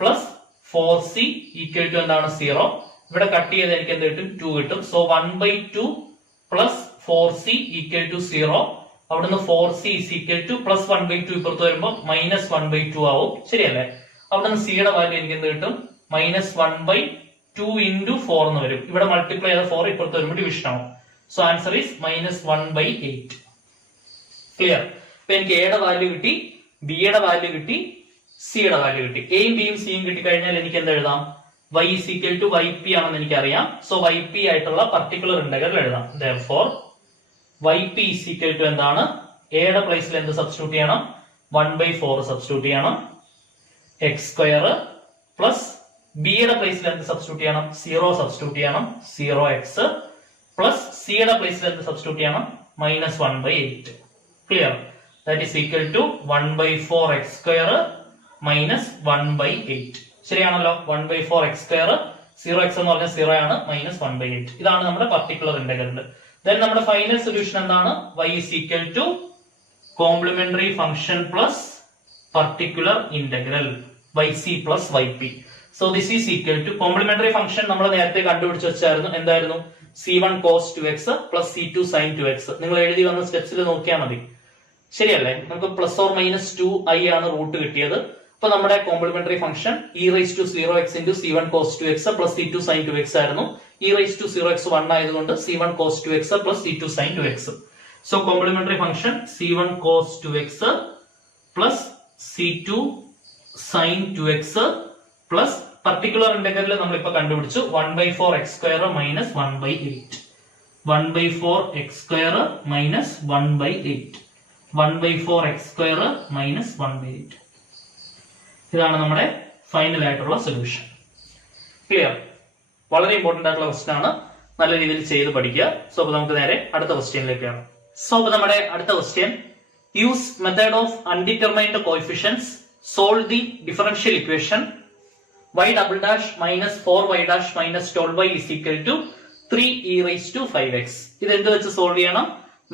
പ്ലസ് 4c ഈക്വൽ ടു എന്താണ്? 0. ഇവിടെ കട്ട് ചെയ്ത് എനിക്ക് എന്ത് കിട്ടും? 2 കിട്ടും. So 1/2 plus 4c equal to 0. അവിടുന്ന് 4c is equal to plus 1/2 ഇപ്പുറത്ത് വരുമ്പോൾ മൈനസ് 1/2 ആവും. ശരിയല്ലേ? അവിടുന്ന് c യുടെ വാല്യൂ എനിക്ക് എന്ത് കിട്ടും? മൈനസ് 1/2 ഇൻറ്റു 4 എന്ന് വരും. ഇവിടെ മൾട്ടിപ്ലൈ ചെയ്ത 4 ഇപ്പുറത്ത് വരുമ്പോൾ ഡിവിഷൻ ആവും. So answer is minus 1/8. Clear? അപ്പൊ എനിക്ക് a യുടെ വാല്യൂ കിട്ടി, b യുടെ വാല്യൂ കിട്ടി, c യുടെ വാല്യൂ കിട്ടി. എയും ബിയും സിയും കിട്ടിക്കഴിഞ്ഞാൽ എനിക്ക് എന്ത് എഴുതാം? y is equal to yp ആണെന്ന് എനിക്കറിയാം. സോ yp ആയിട്ടുള്ള പർട്ടിക്കുലർ ഇന്റഗ്രൽ എഴുതാം. Therefore yp is equal to എന്താണ്? a യുടെ പ്ലേസിൽ എന്ത് സബ്സ്റ്റിറ്റ്യൂട്ട് ചെയ്യണം? 1/4 സബ്സ്റ്റിറ്റ്യൂട്ട് ചെയ്യണം. x² പ്ലസ് b യുടെ പ്ലേസിൽ എന്ത് സബ്സ്റ്റിറ്റ്യൂട്ട് ചെയ്യണം? 0 സബ്സ്റ്റിറ്റ്യൂട്ട് ചെയ്യണം. 0x പ്ലസ് c യുടെ പ്ലേസിൽ എന്ത് സബ്സ്റ്റിറ്റ്യൂട്ട് ചെയ്യണം? Minus 1/8. Clear? That is equal to 1/4 x² minus 1/8. ശരിയാണല്ലോ? 1/4 x², 0x എന്ന് പറഞ്ഞാൽ 0 ആണ്, മൈനസ് 1/8. ഇതാണ് നമ്മുടെ പർട്ടിക്കുലർ ഇന്റഗ്രൽ. Then നമ്മുടെ ഫൈനൽ സൊല്യൂഷൻ എന്താണ്? y is equal to complementary function plus particular integral yc plus yp. So this is equal to complementary function നമ്മൾ നേരത്തെ കണ്ടുപിടിച്ച് വെച്ചായിരുന്നു. എന്തായിരുന്നു? c1 cos 2x plus c2 sin 2x. നിങ്ങൾ എഴുതി വന്ന സ്റ്റെപ്സിൽ നോക്കിയാൽ മതി. ശരിയല്ലേ? നമുക്ക് പ്ലസ് ഓർ മൈനസ് 2i ആണ് റൂട്ട് കിട്ടിയത്. ഇപ്പൊ നമ്മുടെ complementary function e raise to 0x into c1 cos 2x plus c2 sin 2x ആയിരുന്നു. e റൈസ് ടു 0x 1 ആയതുകൊണ്ട് c1 cos 2x plus c2 sin 2x. So complementary function c1 cos 2x plus c2 sin 2x plus particular integral നമ്മൾ ഇപ്പോൾ കണ്ടുപിടിച്ചു 1/4x square minus 1/8. 1/4x square minus 1/8. 1/4x square minus 1/8. ഇതാണ് നമ്മുടെ ഫൈനൽ ആയിട്ടുള്ള സൊല്യൂഷൻ. ക്ലിയർ? വളരെ ഇമ്പോർട്ടന്റ് ആയിട്ടുള്ള ക്വസ്റ്റ്യൻ ആണ്. നല്ല രീതിയിൽ ചെയ്ത് പഠിക്കുക. സോ അപ്പോൾ നമുക്ക് നേരെ അടുത്ത ക്വസ്റ്റ്യനിലേക്ക് കാണാം. സോ അപ്പോൾ നമ്മുടെ അടുത്ത question, use method of undetermined coefficients solve the differential equation y double dash minus 4y dash minus 12y is equal to 3e raised to 5x. ഇത് എന്ത് വെച്ച് സോൾവ് ചെയ്യണം?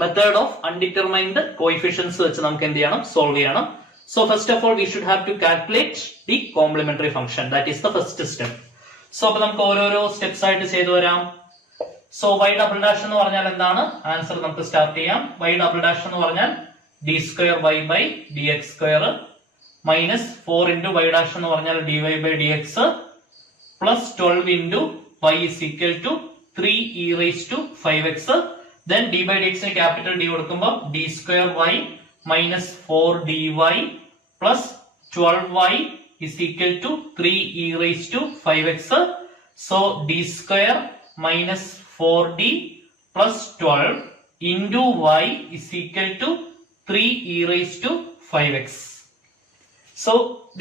മെത്തേഡ് ഓഫ് അൺഡിറ്റർമൈൻഡ് കോഎഫിഷ്യന്റ്സ് വെച്ച് നമുക്ക് എന്ത് ചെയ്യണം? സോൾവ് ചെയ്യണം. So first of all we should have to calculate the complementary function. That is the first step. So അപ്പോൾ നമുക്ക് ഓരോരോ സ്റ്റെപ്സ് ആയിട്ട് ചെയ്തു വരാം. So y double dash എന്ന് പറഞ്ഞാൽ എന്താണ്? ആൻസർ നമുക്ക് സ്റ്റാർട്ട് ചെയ്യാം. y double dash എന്ന് പറഞ്ഞാൽ d square y by dx square minus 4 into y dash എന്ന് പറഞ്ഞാൽ dy by dx plus 12 into y is equal to 3e raised to 5x. Then d by dx ന് ക്യാപിറ്റൽ d കൊടുക്കുമ്പോൾ d square y minus 4dy plus 12y is equal to 3e raised to 5x. So d square minus 4d plus 12 into y is equal to 3e raised to 5x. So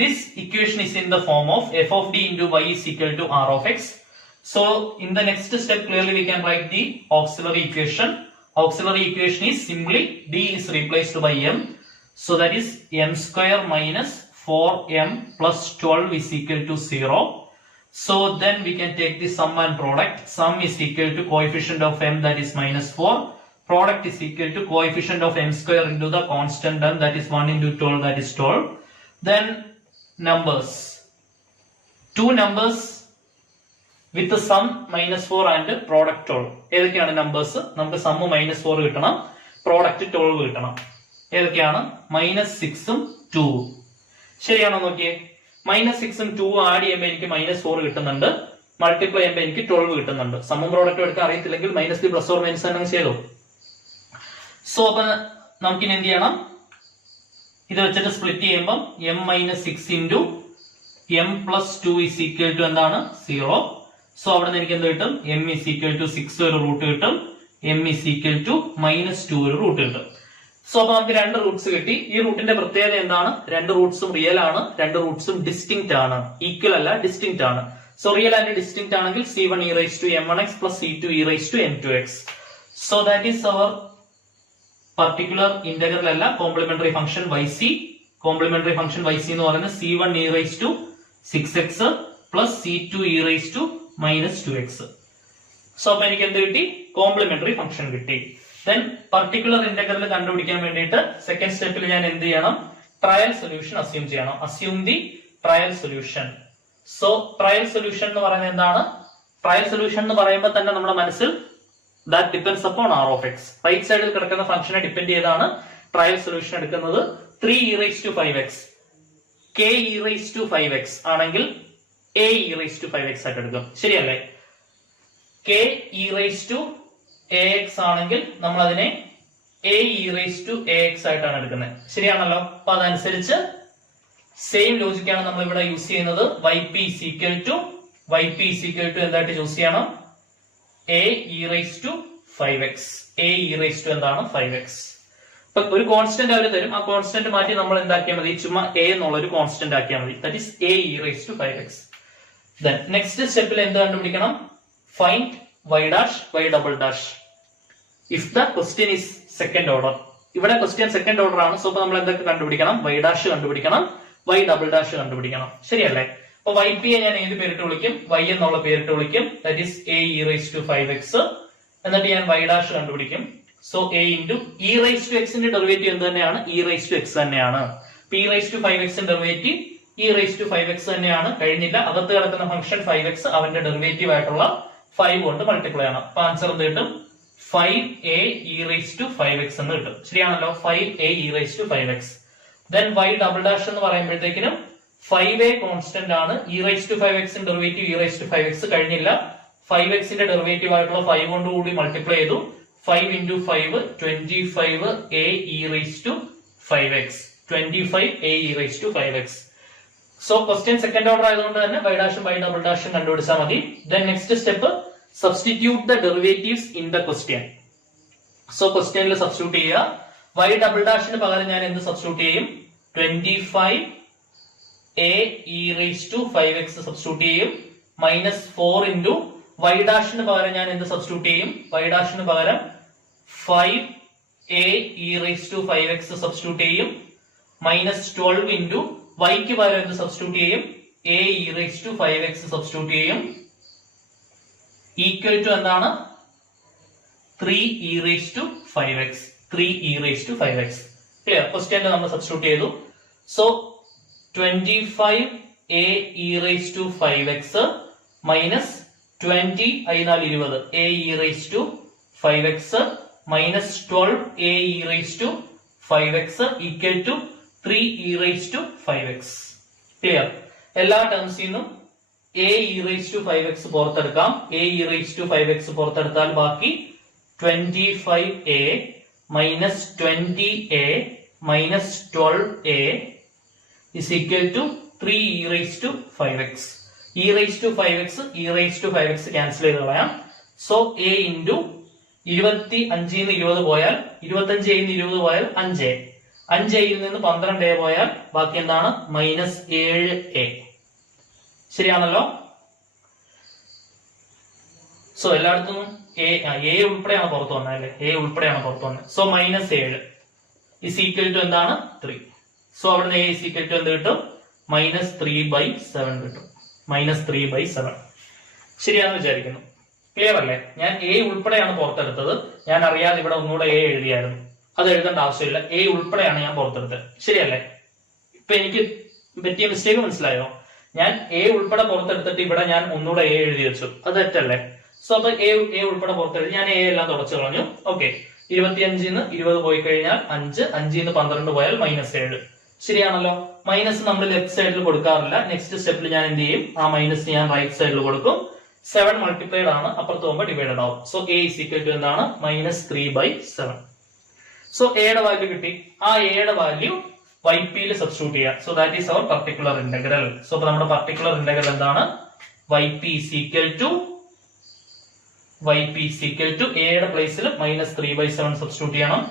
this equation is in the form of f of d into y is equal to r of x. So in the next step clearly we can write the auxiliary equation. Auxiliary equation is simply d is replaced by m. So that is m square minus 4m plus 12 is equal to 0. So then we can take the sum and product. Sum is equal to coefficient of m, that is minus 4. Product is equal to coefficient of m square into the constant m, that is 1 into 12, that is 12. Then numbers. Two numbers with the sum minus 4 and product 12. ഏതൊക്കെയാണ് നമ്പേഴ്സ്? നമുക്ക് സം minus 4 കിട്ടണം, പ്രോഡക്റ്റ് 12 കിട്ടണം. ഏതൊക്കെയാണ്? minus 6 ഉം 2. ശരിയാണോ നോക്കിയേ? minus 6 ഉം 2 ആഡ് ചെയ്യുമ്പോൾ എനിക്ക് minus 4 കിട്ടുന്നുണ്ട്, മൾട്ടിപ്ലൈ ചെയ്യുമ്പോൾ എനിക്ക് 12 കിട്ടുന്നുണ്ട്. സമ്മും പ്രോഡക്റ്റും എടുക്കാൻ അറിയത്തില്ലെങ്കിൽ minus the plus or minus തന്നെ ചെയ്തോ. സോ അപ്പൊ നമുക്കിനി എന്ത് ചെയ്യണം? ഇത് വെച്ചിട്ട് സ്പ്ലിറ്റ് ചെയ്യുമ്പോൾ m minus 6 into m plus 2 is equal to എന്താണ്? 0. സോ അവിടെ നിന്ന് എനിക്ക് എന്ത് കിട്ടും? m is equal to 6 ഒരു റൂട്ട് കിട്ടും, m is equal to minus 2 ഒരു റൂട്ട് കിട്ടും. സോ അപ്പൊ നമുക്ക് രണ്ട് റൂട്ട്സ് കിട്ടി. ഈ റൂട്ടിന്റെ പ്രത്യേകത എന്താണ്? രണ്ട് റൂട്ട്സും റിയൽ ആണ്, രണ്ട് റൂട്ട്സും ഡിസ്റ്റിങ്ക്റ്റ് ആണ്, ഈക്വൽ അല്ല, ഡിസ്റ്റിങ്ക്റ്റ് ആണ്. സോ റിയൽ ആൻഡ് ഡിസ്റ്റിങ്ക്റ്റ് ആണെങ്കിൽ c1 e raised to m1x plus c2 e raised to m2x. So that is our particular integral അല്ല, complementary function yc. Complementary function yc എന്ന് പറയുന്നത് c1 e raised to 6x plus c2 e raised to minus 2x. So അപ്പൊ എനിക്ക് എന്ത് കിട്ടി? കോംപ്ലിമെന്ററി ഫംഗ്ഷൻ കിട്ടി. ദെൻ പർട്ടിക്കുലർ ഇന്റഗ്രൽ കണ്ടുപിടിക്കാൻ വേണ്ടിയിട്ട് സെക്കൻഡ് സ്റ്റെപ്പിൽ ഞാൻ എന്ത് ചെയ്യണം? ട്രയൽ സൊല്യൂഷൻ അസ്യൂം ചെയ്യണം. Assume the trial solution. So trial solution എന്ന് പറയുന്നത് എന്താണ്? ട്രയൽ സൊല്യൂഷൻ എന്ന് പറയുമ്പോൾ തന്നെ നമ്മുടെ മനസ്സിൽ that depends upon r of x. Right സൈഡിൽ കിടക്കുന്ന ഫംഗ്ഷനെ ഡിപെൻഡ് ചെയ്താണ് ട്രയൽ സൊല്യൂഷൻ എടുക്കുന്നത്. 3e raised to 5x k e raised to 5x ആണെങ്കിൽ a e raised to 5x ആയിട്ട് എടുക്കും. ശരിയല്ലേ? k e raised to ax ആണെങ്കിൽ നമ്മൾ അതിനെ a e raised to ax ആയിട്ടാണ് എടുക്കുന്നത്. ശരിയാണല്ലോ? അപ്പൊ അതനുസരിച്ച് സെയിം ലോജിക്കാണ് നമ്മൾ ഇവിടെ യൂസ് ചെയ്യുന്നത്. yp is equal to എന്തായിട്ട് ചൂസ് ചെയ്യണം? a e raised to 5x. a e raised to എന്താണ്? 5x. അപ്പൊ ഒരു കോൺസ്റ്റന്റ് അവർ തരും, ആ കോൺസ്റ്റന്റ് മാറ്റി നമ്മൾ എന്താക്കിയാൽ മതി? ചുമ്മാ a എന്നുള്ള ഒരു കോൺസ്റ്റന്റ് ആക്കിയാൽ മതി. That is a e raised to 5x. Then next സ്റ്റെപ്പിൽ എന്ത് കണ്ടുപിടിക്കണം? Find y dash y double dash if the question is second order. ഇവിടെ ക്വസ്റ്റ്യൻ സെക്കൻഡ് ഓർഡർ ആണ്. സോ അപ്പൊ നമ്മൾ എന്തൊക്കെ കണ്ടുപിടിക്കണം? y dash കണ്ടുപിടിക്കണം, y double dash കണ്ടുപിടിക്കണം. ശരിയല്ലേ? അപ്പൊ yp ഞാൻ ഏത് പേരിട്ട് വിളിക്കും? y എന്നുള്ള പേരിട്ട് വിളിക്കും. That is a e raised to 5x. എന്നിട്ട് ഞാൻ y dash കണ്ടുപിടിക്കും. So a into e raised to x ന്റെ ഡെറിവേറ്റീവ് എന്ത് തന്നെയാണ്? e raised to x തന്നെയാണ്. p raised to 5x ന്റെ derivative e raised to 5x തന്നെയാണ്. കഴിഞ്ഞില്ല, അകത്ത് കിടക്കുന്ന ഫംഗ്ഷൻ 5x അവന്റെ ഡെറിവേറ്റീവ് ആയിട്ടുള്ള 5 കൊണ്ട് മൾട്ടിപ്ലൈ ആണ്. അപ്പൊ ആൻസർ എന്ത് കിട്ടും? 5a e raised to 5x എന്ന് കിട്ടും. ശരിയാണല്ലോ? 5a e raised to 5x. Then y double dash എന്ന് പറയുമ്പോഴത്തേക്കിനും 5a കോൺസ്റ്റന്റ് ആണ്. e raised to 5x derivative e raised to 5x കഴിഞ്ഞില്ല. 5x ന്റെ ഡെറിവേറ്റീവ് ആയിട്ടുള്ള 5 കൊണ്ട് കൂടി മൾട്ടിപ്ലൈ ചെയ്തു. 5 into 5 25a e raised to 5x 25a e raised to 5x. So question second order ആയതുകൊണ്ട് തന്നെ y ഡാഷും y ഡബിൾ ഡാഷും കണ്ടുപിടിച്ചാൽ മതി. Then next step substitute the derivatives in the question. So ക്വസ്റ്റ്യനിൽ സബ്സ്റ്റിറ്റ്യൂട്ട് ചെയ്യുക. y ഡബിൾ ഡാഷിന് പകരം ഞാൻ എന്ത് സബ്സ്റ്റിറ്റ്യൂട്ട് ചെയ്യും? 25a e raised to 5x substitute ചെയ്യും. മൈനസ് 4 into y ഡാഷിന് പകരം ഞാൻ എന്ത് സബ്സ്റ്റിറ്റ്യൂട്ട് ചെയ്യും? y ഡാഷിന് പകരം 5a e raised to 5x substitute ചെയ്യും. മൈനസ് 12 into y ക്ക് പകരം എന്ത് സബ്സ്റ്റിറ്റ്യൂട്ട് ചെയ്യും? a e raised to 5x substitute ചെയ്യും. ഈക്വൽ ടു എന്താണ്? 3e raised to 5x 3e raised to 5x. Clear? ക്വസ്റ്റ്യനിൽ നമ്മൾ സബ്സ്റ്റിറ്റ്യൂട്ട് ചെയ്തു. So 25a e raised to 5x minus 20 അതിനാൽ 20 a e raised to 5x minus 12a e raised to 5x equal to 3e raised to 5x. Clear? എല്ലാ ടേംസിൽ നിന്നും a e raised to 5x പുറത്തെടുക്കാം. a e raised to 5x പുറത്തെടുത്താൽ ബാക്കി 25a minus 20a minus 12a is equal to 3e raised to 5x. e raised to 5x e raised to 5x cancel ചെയ്ത് കളയാം. സോ a into 25 20 പോയാൽ 25 20 പോയാൽ 5a 5a നിന്ന് 12a പോയാൽ ബാക്കി എന്താണ്? Minus 7a. ശരിയാണല്ലോ? സോ എല്ലായിടത്തും a ഉൾപ്പെടെയാണ് പുറത്തു വന്നത് അല്ലെ? a ഉൾപ്പെടെയാണ് പുറത്തു വന്നത്. So minus 7 is equal to എന്താണ്? 3. സോ അവിടുന്ന് a ഇസ് ഈക്വൽ ടു എന്ത് കിട്ടും? മൈനസ് 3/7 കിട്ടും. മൈനസ് 3/7. ശരിയാണെന്ന് വിചാരിക്കുന്നു. ക്ലിയർ അല്ലേ? ഞാൻ a ഉൾപ്പെടെയാണ് പുറത്തെടുത്തത്. ഞാൻ അറിയാതെ ഇവിടെ ഒന്നുകൂടെ a എഴുതിയായിരുന്നു. അത് എഴുതേണ്ട ആവശ്യമില്ല. a ഉൾപ്പെടെയാണ് ഞാൻ പുറത്തെടുത്തത്. ശരിയല്ലേ? ഇപ്പൊ എനിക്ക് പറ്റിയ മിസ്റ്റേക്ക് മനസ്സിലായോ? ഞാൻ a ഉൾപ്പെടെ പുറത്തെടുത്തിട്ട് ഇവിടെ ഞാൻ ഒന്നുകൂടെ a എഴുതി വെച്ചു. അത് തെറ്റല്ലേ? സോ അപ്പൊ a ഉൾപ്പെടെ പുറത്തെടുത്ത് ഞാൻ a എല്ലാം തുടച്ചു കളഞ്ഞു. ഓക്കെ, 25 20 പോയി കഴിഞ്ഞാൽ 5 5 12 പോയാൽ മൈനസ് 7. ശരിയാണല്ലോ? മൈനസ് നമ്മൾ ലെഫ്റ്റ് സൈഡിൽ കൊടുക്കാറില്ല. നെക്സ്റ്റ് സ്റ്റെപ്പിൽ ഞാൻ എന്ത് ചെയ്യും? ആ മൈനസ് ഞാൻ റൈറ്റ് സൈഡിൽ കൊടുക്കും. 7 മൾട്ടിപ്ലൈഡ് ആണ്, അപ്പുറത്ത് പോകുമ്പോൾ ഡിവൈഡഡ് ആവും. So a is equal to എന്താണ്? മൈനസ് 3/7. സോ എയുടെ വാല്യൂ കിട്ടി. ആ എയുടെ വാല്യൂ yp യിൽ സബ്സ്റ്റിറ്റ്യൂട്ട് ചെയ്യാം. So that is our particular integral. സോ അപ്പൊ നമ്മുടെ പർട്ടിക്കുലർ ഇന്റഗ്രൽ എന്താണ്? yp is equal to എയുടെ പ്ലേസിൽ മൈനസ് 3/7 സബ്സ്റ്റിറ്റ്യൂട്ട് ചെയ്യണം.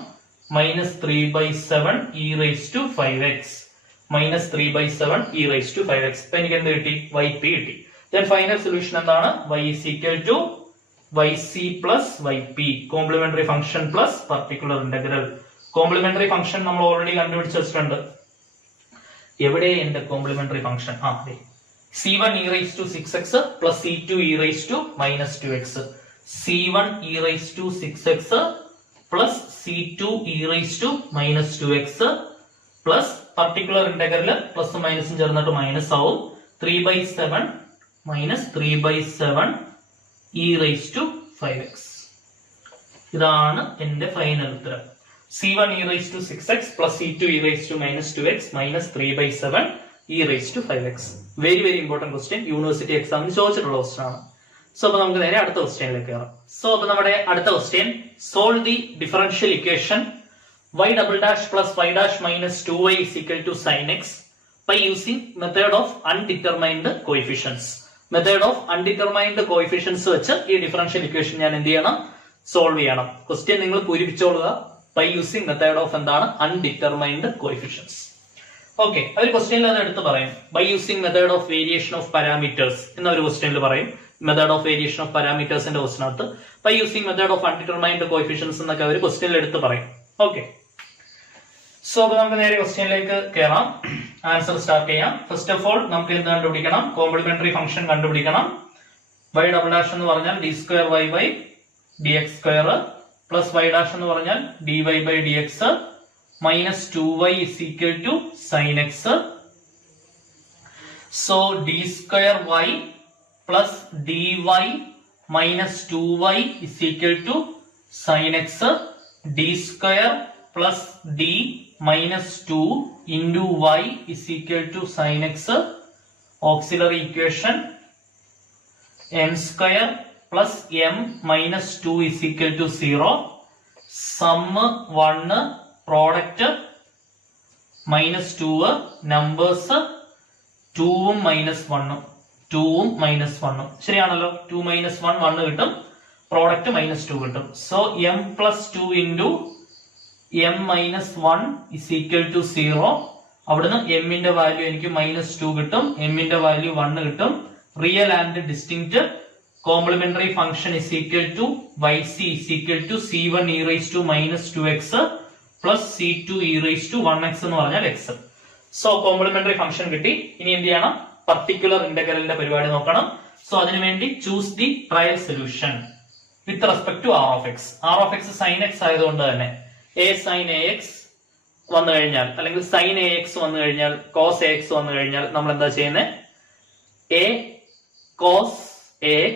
Minus 3/7 e raised to 5x minus 3/7 e raised to 5x. ഇപ്പൊ എനിക്ക് എന്ത് കിട്ടി? yp കിട്ടി. ദെൻ ഫൈനൽ സൊല്യൂഷൻ എന്താണ്? y is equal to yc plus yp complementary function plus particular integral. Complementary function നമ്മൾ ഓൾറെഡി കണ്ടുപിടിച്ച് വെച്ചിട്ടുണ്ട്. എവിടെ എന്റെ complementary function? c1 e raised to 6x plus c2 e raised to minus 2x. c1 e raised to 6x plus c2 e raised to minus 2x plus particular integral plus മൈനസും ചേർന്നിട്ട് മൈനസ് ആവും. 3/7 minus 3/7 e raised to 5x. ഇതാണ് എന്റെ ഫൈനൽ ഉത്തരം. c1 e raised to 6x plus c2 e raised to minus 2x minus 3/7 e raised to 5x. Very very important question. University എക്സാമിന് ചോദിച്ചിട്ടുള്ള ക്വസ്റ്റ്യൻ ആണ്. സോ അപ്പൊ നമുക്ക് നേരെ അടുത്ത ക്വസ്റ്റ്യനിലേക്ക് കയറാം. സോ അപ്പൊ നമ്മുടെ അടുത്ത question, solve the differential equation y double dash plus y dash minus 2y is equal to sin x by using method of undetermined coefficients. Method of undetermined coefficients വെച്ച് ഈ ഡിഫറൻഷ്യൽ ഇക്വേഷൻ ഞാൻ എന്ത് ചെയ്യണം? സോൾവ് ചെയ്യണം. ക്വസ്റ്റ്യൻ നിങ്ങൾ പൂരിപ്പിച്ചോളുക. ബൈ യൂസിംഗ് മെത്തേഡ് ഓഫ് എന്താണ്? Undetermined coefficients. ഓക്കെ, അവർ ക്വസ്റ്റ്യനിൽ അത് എടുത്ത് പറയും. By using method of variation of parameters എന്ന ഒരു ക്വസ്റ്റ്യനിൽ പറയും. മെത്തേഡ് ഓഫ് വേരിയേഷൻ ഓഫ് പാരാമീറ്റേഴ്സിന്റെ ക്വസ്റ്റിനകത്ത് by using method of undetermined coefficients എന്നൊക്കെ അവർ ക്വസ്റ്റ്യനിൽ എടുത്ത് പറയും. ഓക്കെ, സോ അപ്പൊ നമുക്ക് നേരെ ക്വസ്റ്റ്യനിലേക്ക് കയറാം. ആൻസർ സ്റ്റാർട്ട് ചെയ്യാം. ഫസ്റ്റ് ഓഫ് ഓൾ നമുക്ക് എന്ത് കണ്ടുപിടിക്കണം? കോംപ്ലിമെന്ററി ഫംഗ്ഷൻ കണ്ടുപിടിക്കണം. y ഡബിൾ ഡാഷ് എന്ന് പറഞ്ഞാൽ d square y by dx square plus y dash എന്ന് പറഞ്ഞാൽ dy by dx minus 2y is equal to sin x. So d square y plus dy minus 2y is equal to sin x. d square plus d minus 2 into y is equal to sin x. Auxiliary equation m square plus m minus 2 is equal to 0. Sum 1, product minus 2, numbers 2 minus 1. 2 minus 1. ശരിയാണല്ലോ? 2 minus 1 1 കിട്ടും. പ്രോഡക്റ്റ് മൈനസ് 2 കിട്ടും. So m plus 2 into m minus 1 is equal to 0. അവിടുന്ന് m ന്റെ വാല്യൂ എനിക്ക് മൈനസ് 2 കിട്ടും. m ന്റെ വാല്യൂ 1 കിട്ടും. Real and distinct complementary function is equal to yc is equal to c1 e raised to minus 2x plus c2 e raised to 1x എന്ന് പറഞ്ഞാൽ x. സോ കോംപ്ലിമെന്ററി ഫംഗ്ഷൻ കിട്ടി. ഇനി എന്ത് ചെയ്യണം? പർട്ടിക്കുലർ ഇന്റഗ്രലിന്റെ പരിപാടി നോക്കണം. സോ അതിനുവേണ്ടി choose the trial solution with respect to r of x. r of x sin x ആയതുകൊണ്ട് തന്നെ a sin ax വന്നു കഴിഞ്ഞാൽ അല്ലെങ്കിൽ sin ax വന്നു കഴിഞ്ഞാൽ cos ax വന്നു കഴിഞ്ഞാൽ നമ്മൾ എന്താ ചെയ്യുന്നത്? a cos ax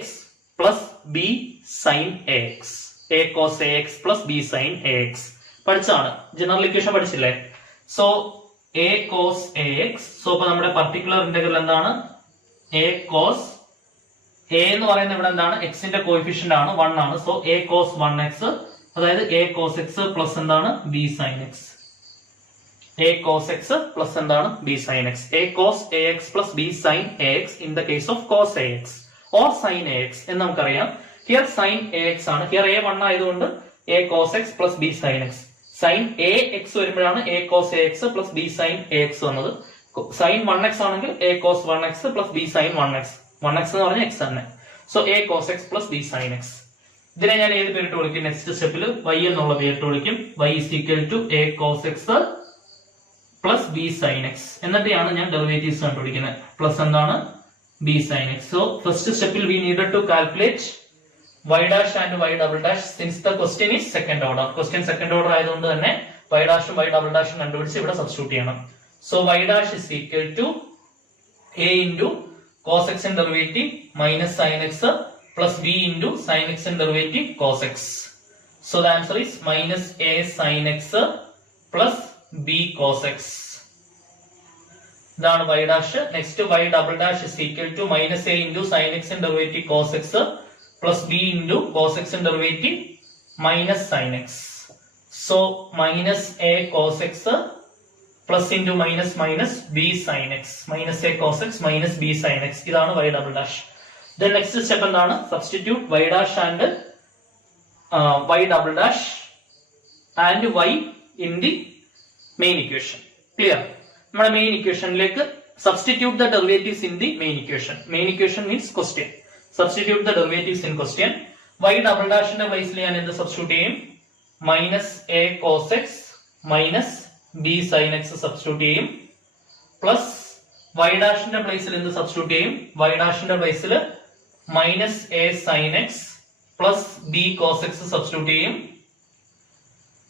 plus b sin ax. a cos ax plus b sin ax പഠിച്ചാണ്. ജനറൽ ഇക്വേഷൻ പഠിച്ചില്ലേ? So a cos ax. So ഇപ്പൊ നമ്മുടെ പർട്ടിക്കുലർ ഇന്റഗ്രൽ എന്താണ്? a cos a എന്ന് പറയുന്നത് ഇവിടെ എന്താണ്? x ന്റെ കോഎഫിഷ്യന്റ് ആണ്, 1 ആണ്. സോ a cos 1x, അതായത് a cos x പ്ലസ് എന്താണ്? b sin x. a cos x plus എന്താണ്? b sin x. a cos ax plus b sin ax in the case of cos ax or sin ax എന്ന് നമുക്കറിയാം. ഹിയർ sin ax ആണ്. ഹിയർ a 1 ആയതുകൊണ്ട് a cos x plus b sin x. sin ax വരുമ്പോഴാണ് a cos ax plus b sin ax വന്നത്. sin 1x ആണെങ്കിൽ a cos 1x plus b sin 1x. 1x എന്ന് പറഞ്ഞാൽ x തന്നെ. So a cos x plus b sin x. ഇതിനെ ഞാൻ ഏത് പേരിട്ട് വിളിക്കും? നെക്സ്റ്റ് സ്റ്റെപ്പിൽ y എന്നുള്ള പേരിട്ട് വിളിക്കും. y is equal to a cos x plus b sin x. എന്നിട്ടാണ് ഞാൻ ഡെറിവേറ്റീവ്സ് കണ്ടുപിടിക്കുന്നത്. പ്ലസ് എന്താണ്? b sin x. So first സ്റ്റെപ്പിൽ we needed to calculate y dash and y double dash since the question is second order. Question second order ആയതുകൊണ്ട് തന്നെ y dash ഉം y double dash ഉം കണ്ടുപിടിച്ച് ഇവിടെ സബ്സ്റ്റിറ്റ്യൂട്ട് ചെയ്യണം. So y dash is equal to a into cos x in derivative minus sin x plus b into sin x in derivative cos x. So the answer is minus a sin x plus b cos x. ഇതാണ് y dash. Next y double dash is equal to minus a into sin x in derivative cos x plus b into cos x in derivative minus sin x. So minus a cos x plus into minus minus b sin x. Minus a cos x minus b sin x. ഇതാണ് y double dash. Then next step എന്താണ്? Substitute y dash and y double dash and y in the main equation. Clear? നമ്മുടെ main ഇക്വേഷനിലേക്ക് substitute the derivatives in the main equation. Main equation means question. Substitute the derivatives in question. Y double dash ന്റെ പ്ലേസിൽ ഞാൻ എന്ത് സബ്സ്റ്റിറ്റ്യൂട്ട് ചെയ്യും? Minus a cos x minus b sin x substitute ചെയ്യും. പ്ലസ് y ഡാഷിന്റെ പ്ലേസിൽ എന്ത് സബ്സ്റ്റിറ്റ്യൂട്ട് ചെയ്യും? y ഡാഷിന്റെ പ്ലേസിൽ minus a sin x plus b cos x substitute ചെയ്യും.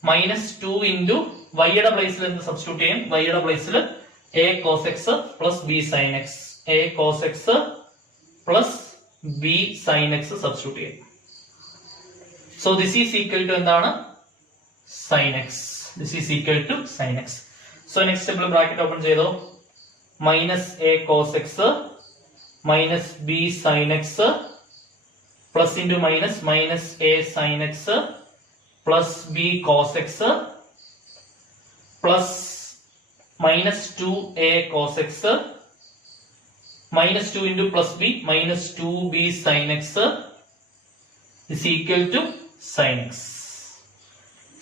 മൈനസ് 2 ഇൻറ്റു y യുടെ പ്ലേസിൽ എന്ത് സബ്സ്റ്റിറ്റ്യൂട്ട് ചെയ്യും? y യുടെ പ്ലേസിൽ a cos x plus b sin x. a cos x plus b sin x substitute ചെയ്യും. So this is equal to എന്താണ്? sin x. This is equal to sin x. So next സ്റ്റെപ്പിൽ ബ്രാക്കറ്റ് ഓപ്പൺ ചെയ്തോ. Minus a cos x minus b sin x plus into minus minus a sin x plus b cos x plus minus 2a cos x minus 2 into plus b minus 2b sin x is equal to sin x.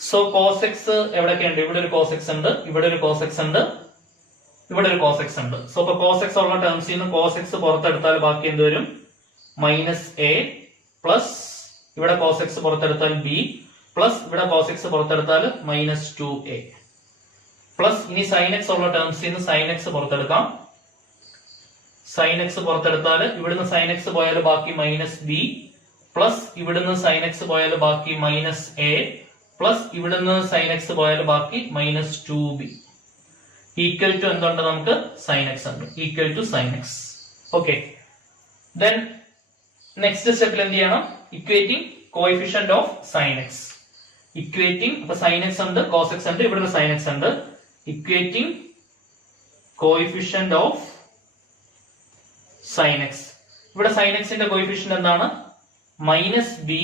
So cos x എവിടെയൊക്കെ ഉണ്ട്? ഇവിടെ ഒരു cos x ഉണ്ട്, ഇവിടെ ഒരു cos x ഉണ്ട്, ഇവിടെ ഒരു cos x ഉണ്ട്. സോ ഇപ്പൊ cos x ഉള്ള ടേംസിൽ നിന്ന് cos x പുറത്തെടുത്താൽ ബാക്കി എന്ത് വരും? മൈനസ് a പ്ലസ് ഇവിടെ cos x പുറത്തെടുത്താൽ b പ്ലസ് ഇവിടെ cos x പുറത്തെടുത്താൽ മൈനസ് 2a പ്ലസ് ഇനി sin x ഉള്ള ടേംസിൽ നിന്ന് sin x പുറത്തെടുക്കാം. sin x പുറത്തെടുത്താൽ ഇവിടുന്ന് sin x പോയാൽ ബാക്കി മൈനസ് b പ്ലസ് ഇവിടുന്ന് sin x പോയാൽ ബാക്കി മൈനസ് a പ്ലസ് ഇവിടുന്ന് sin x പോയാൽ ബാക്കി മൈനസ് 2b ഈക്വൽ ടു എന്തുണ്ട്? നമുക്ക് sin x ഉണ്ട്. Equal to sin x. Okay, then next സ്റ്റെപ്പിൽ എന്ത് ചെയ്യണം? Equating coefficient of sin x. Equating ഇപ്പൊ സൈൻ എക്സ് ഉണ്ട് കോസ് എക്സ് ഉണ്ട്, ഇവിടെ ഒരു സൈൻ എക്സ് ഉണ്ട്. Equating coefficient of sine x. ഇവിടെ സൈൻ എക്സിന്റെ കോഎഫിഷ്യന്റ് എന്താണ്? Minus b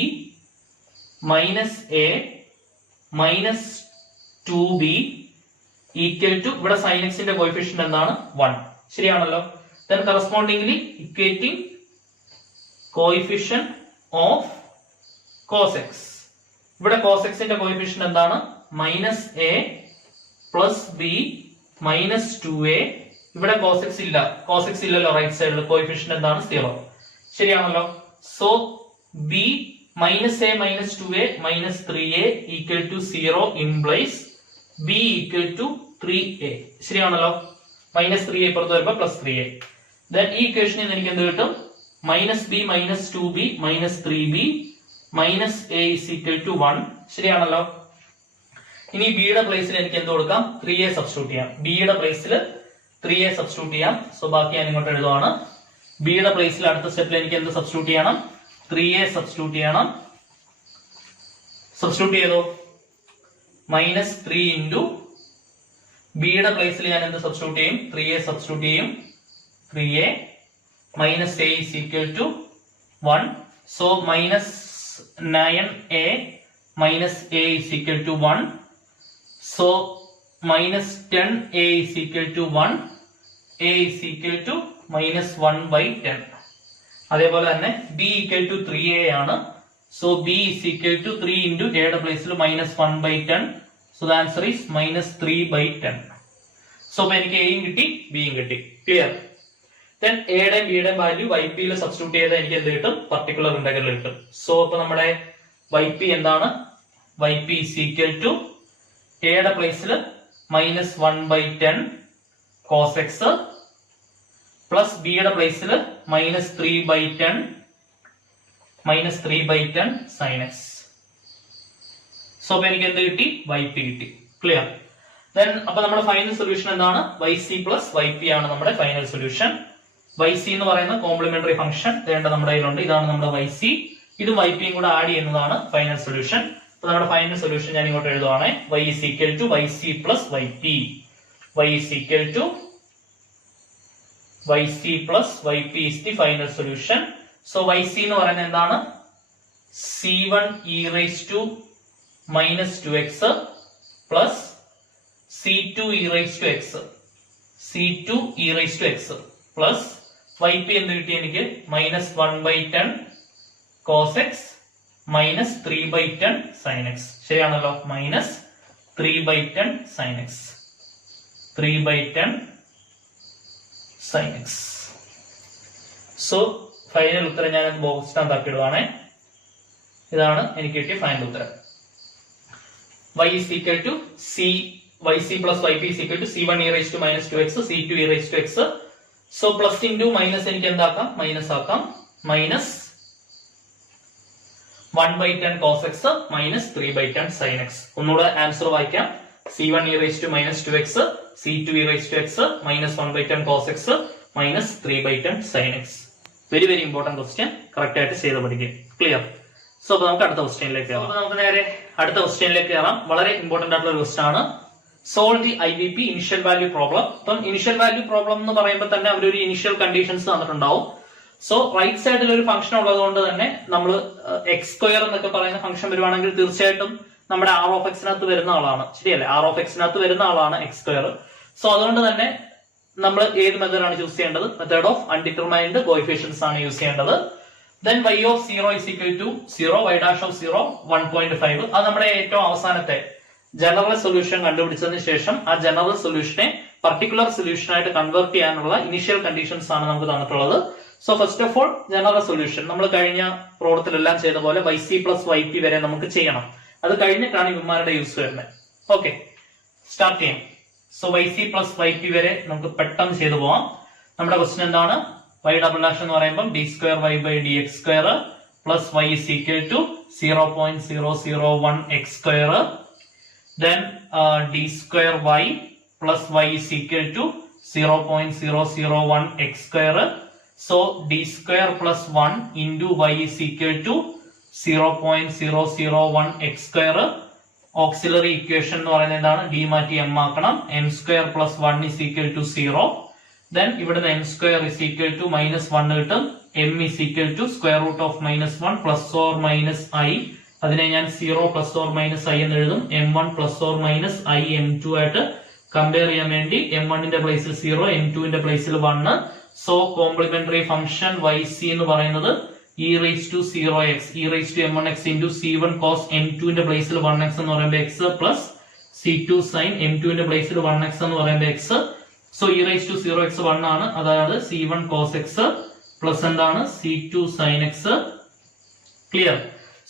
minus a minus 2b equal to ഇവിടെ സൈൻ എക്സിന്റെ കോഎഫിഷ്യന്റ് എന്താണ്? 1. ശരിയാണല്ലോ. then correspondingly equating coefficient of cos x. ഇവിടെ cos x ന്റെ കോഎഫിഷ്യന്റ് എന്താണ്? Minus a plus b minus 2a. ഇവിടെ cos x ഇല്ല, cos x ഇല്ലല്ലോ റൈറ്റ് സൈഡിൽ, കോഎഫിഷ്യന്റ് എന്താണ്? 0. ശരിയാണല്ലോ. So b minus a minus 2a minus 3a equal to 0 implies b equal to 3a. ശരിയാണല്ലോ. മൈനസ് 3a പുറത്ത് വരുമ്പോ പ്ലസ് 3a. ദെൻ ഈ ഇക്വേഷനിൽ നിന്ന് എനിക്ക് എന്ത് കിട്ടും? Minus b minus 2b minus 3b minus a is equal to 1. ശരിയാണല്ലോ. ഇനി ബിയുടെ പ്ലേസിൽ എനിക്ക് എന്ത് കൊടുക്കാം? 3a സബ്സ്റ്റിറ്റ്യൂട്ട് ചെയ്യാം. ബിയുടെ പ്ലേസിൽ 3a സബ്സ്റ്റിറ്റ്യൂട്ട് ചെയ്യാം. സോ ബാക്കി ഞാൻ ഇങ്ങോട്ട് എഴുതുവാണ്. ബിയുടെ പ്ലേസിൽ അടുത്ത സ്റ്റെപ്പിൽ എനിക്ക് എന്ത് സബ്സ്റ്റിറ്റ്യൂട്ട് ചെയ്യണം? 3a സബ്സ്റ്റിറ്റ്യൂട്ട് ചെയ്യണം. സബ്സ്റ്റിറ്റ്യൂട്ട് ചെയ്തോ? മൈനസ് 3 ഇൻറ്റു ബിയുടെ പ്ലേസിൽ ഞാൻ എന്ത് സബ്സ്റ്റിറ്റ്യൂട്ട് ചെയ്യും? 3a സബ്സ്റ്റിറ്റ്യൂട്ട് ചെയ്യും. 3a minus a is equal to 1. So minus 9a minus a is equal to 1. So minus 10a is equal to 1. a is equal to minus 1/10. അതേപോലെ തന്നെ b ഈക്വൽ ടു 3a ആണ്. So b is equal to 3 into എയുടെ പ്ലേസിൽ minus 1/10. So the answer is minus 3/10. So അപ്പൊ എനിക്ക് എയും കിട്ടി ബിയും കിട്ടി. ക്ലിയർ? ദെൻ എയുടെയും ബിയുടെയും വാല്യൂ yp യിൽ സബ്സ്റ്റിറ്റ്യൂട്ട് ചെയ്താൽ എനിക്ക് എന്ത് കിട്ടും? പർട്ടിക്കുലർ ഇന്റഗ്രൽ കിട്ടും. സോ അപ്പൊ നമ്മുടെ yp എന്താണ്? yp ഇസ് ഈക്വൽ ടു എയുടെ പ്ലേസിൽ മൈനസ് 1/10 കോസ് എക്സ് പ്ലസ് ബിയുടെ പ്ലേസിൽ മൈനസ് 3/10 സൈൻ എക്സ്. സോ അപ്പൊ എനിക്ക് എന്ത് കിട്ടി? yp കിട്ടി. ക്ലിയർ? ദെൻ അപ്പൊ നമ്മുടെ ഫൈനൽ സൊല്യൂഷൻ എന്താണ്? yc പ്ലസ് yp ആണ് നമ്മുടെ ഫൈനൽ സൊല്യൂഷൻ. yc എന്ന് പറയുന്ന കോംപ്ലിമെന്ററി ഫംഗ്ഷൻ വേണ്ട നമ്മുടെ കയ്യിലുണ്ട്. ഇതാണ് നമ്മുടെ yc. ഇതും yp യും കൂടെ ആഡ് ചെയ്യുന്നതാണ് ഫൈനൽ സൊല്യൂഷൻ. അപ്പൊ നമ്മുടെ ഫൈനൽ സൊല്യൂഷൻ ഞാൻ ഇങ്ങോട്ട് എഴുതുവാണ്. y is equal to yc plus yp. y is equal to yc plus yp is the final solution. So yc എന്ന് പറയുന്നത് എന്താണ്? c1 e raised to minus 2x plus c2 e raised to x. c2 e raised to x plus yp എന്ത് കിട്ടി എനിക്ക്? Minus 1/10 cos x minus 3/10 sin x. ശരിയാണല്ലോ. Minus 3/10 sin x. 3/10 sin x. So final ഉത്തരം ഞാൻ ബോക്സ് ആക്കി ഇടുവാണേ. ഇതാണ് എനിക്ക് കിട്ടിയ ഫൈനൽ ഉത്തരം. y is equal to yc plus yp is equal to c1 e raised to minus 2x c2 e raised to x. So plus into minus എനിക്ക് എന്താക്കാം? മൈനസ് ആക്കാം. Minus 1/10 cos x minus 3/10 sin x. ഒന്നുകൂടെ ആൻസർ വായിക്കാം. c1 e raised to minus 2x c2 e raised to x minus 1/10 cos x minus 3/10 sin x. Very very important question. Correct ആയിട്ട് ചെയ്ത് പഠിക്കുക. ക്ലിയർ? സോ അപ്പൊ നമുക്ക് അടുത്ത ക്വസ്റ്റ്യനിലേക്ക് കയറാം. നമുക്ക് നേരെ അടുത്ത ക്വസ്റ്റ്യനിലേക്ക് കയറാം. വളരെ ഇമ്പോർട്ടന്റ് ആയിട്ടുള്ള ഒരു ക്വസ്റ്റ്യൻ ആണ്. Solve the IVP initial value problem. അപ്പം ഇനിഷ്യൽ വാല്യൂ പ്രോബ്ലം എന്ന് പറയുമ്പോൾ തന്നെ അവരൊരു ഇനിഷ്യൽ കണ്ടീഷൻസ് തന്നിട്ടുണ്ടാവും. സോ റൈറ്റ് സൈഡിൽ ഒരു ഫംഗ്ഷൻ ഉള്ളത് കൊണ്ട് തന്നെ നമ്മൾ എക്സ് സ്ക്വയർ എന്നൊക്കെ പറയുന്ന ഫംഗ്ഷൻ വരുവാണെങ്കിൽ തീർച്ചയായിട്ടും നമ്മുടെ ആർ ഓഫ് എക്സിനകത്ത് വരുന്ന ആളാണ്. ശരിയല്ലേ? ആർ ഓഫ് എക്സിനകത്ത് വരുന്ന ആളാണ് എക്സ് സ്ക്വയർ. സോ അതുകൊണ്ട് തന്നെ നമ്മൾ ഏത് മെത്തേഡാണ് ചൂസ് ചെയ്യേണ്ടത്? മെത്തേഡ് ഓഫ് അൺഡിറ്റർമൈൻഡ് കോഎഫിഷ്യന്റ്സ് ആണ് യൂസ് ചെയ്യേണ്ടത്. Then y of 0 is equal to 0, y dash of 0 1.5. അത് നമ്മുടെ ഏറ്റവും അവസാനത്തെ ജനറൽ സൊല്യൂഷൻ കണ്ടുപിടിച്ചതിന് ശേഷം ആ ജനറൽ സൊല്യൂഷനെ പർട്ടിക്കുലർ സൊല്യൂഷൻ ആയിട്ട് കൺവേർട്ട് ചെയ്യാനുള്ള ഇനിഷ്യൽ കണ്ടീഷൻസ് ആണ് നമുക്ക് തന്നിട്ടുള്ളത്. So first of all general solution നമ്മൾ കഴിഞ്ഞ പ്രോബ്ലത്തിലെല്ലാം ചെയ്ത പോലെ yc പ്ലസ് yp വരെ നമുക്ക് ചെയ്യണം. അത് കഴിഞ്ഞിട്ടാണ് ഇവന്മാരുടെ യൂസ് വരുന്നത്. ഓക്കെ, സ്റ്റാർട്ട് ചെയ്യാം. സോ yc പ്ലസ് yp വരെ നമുക്ക് പെട്ടെന്ന് ചെയ്തു പോവാം. നമ്മുടെ ക്വസ്റ്റ്യൻ എന്താണ്? y ഡബിൾ ഡാഷ് എന്ന് പറയുമ്പോൾ d square y by dx square plus y is equal to 0.001 x square. Then d square y plus y is equal to 0.001 x square. So d square plus 1 into y is equal to 0.001 x square auxiliary equation എന്ന് പറയുന്നത് എന്താണ്? ഡി മാറ്റി എം ആക്കണം. M square plus 1 is equal to 0. Then ഇവിടുന്ന് m square is equal to -1 കിട്ടും. M is equal to square root of -1 plus or minus i. അതിനെ ഞാൻ 0 പ്ലസ് ഓർ മൈനസ് ഐ എന്ന് എഴുതും. m1 plus or minus I m2 ആയിട്ട് കമ്പയർ ചെയ്യാൻ വേണ്ടി m1 ന്റെ പ്ലേസിൽ 0, m2 ന്റെ പ്ലേസിൽ 1. സോ കോംപ്ലിമെന്ററി ഫംഗ്ഷൻ yc എന്ന് പറയുന്നത് e raised to 0x e raised to m1x into c1 cos m2 ന്റെ പ്ലേസിൽ 1x എന്ന് പറയുമ്പോൾ x plus c2 sin m2 ന്റെ പ്ലേസിൽ 1x എന്ന് പറയുമ്പോൾ x. So e raised to 0x 1 ആണ്. അതായത് c1 cos x പ്ലസ് എന്താണ്? c2 sin x. Clear?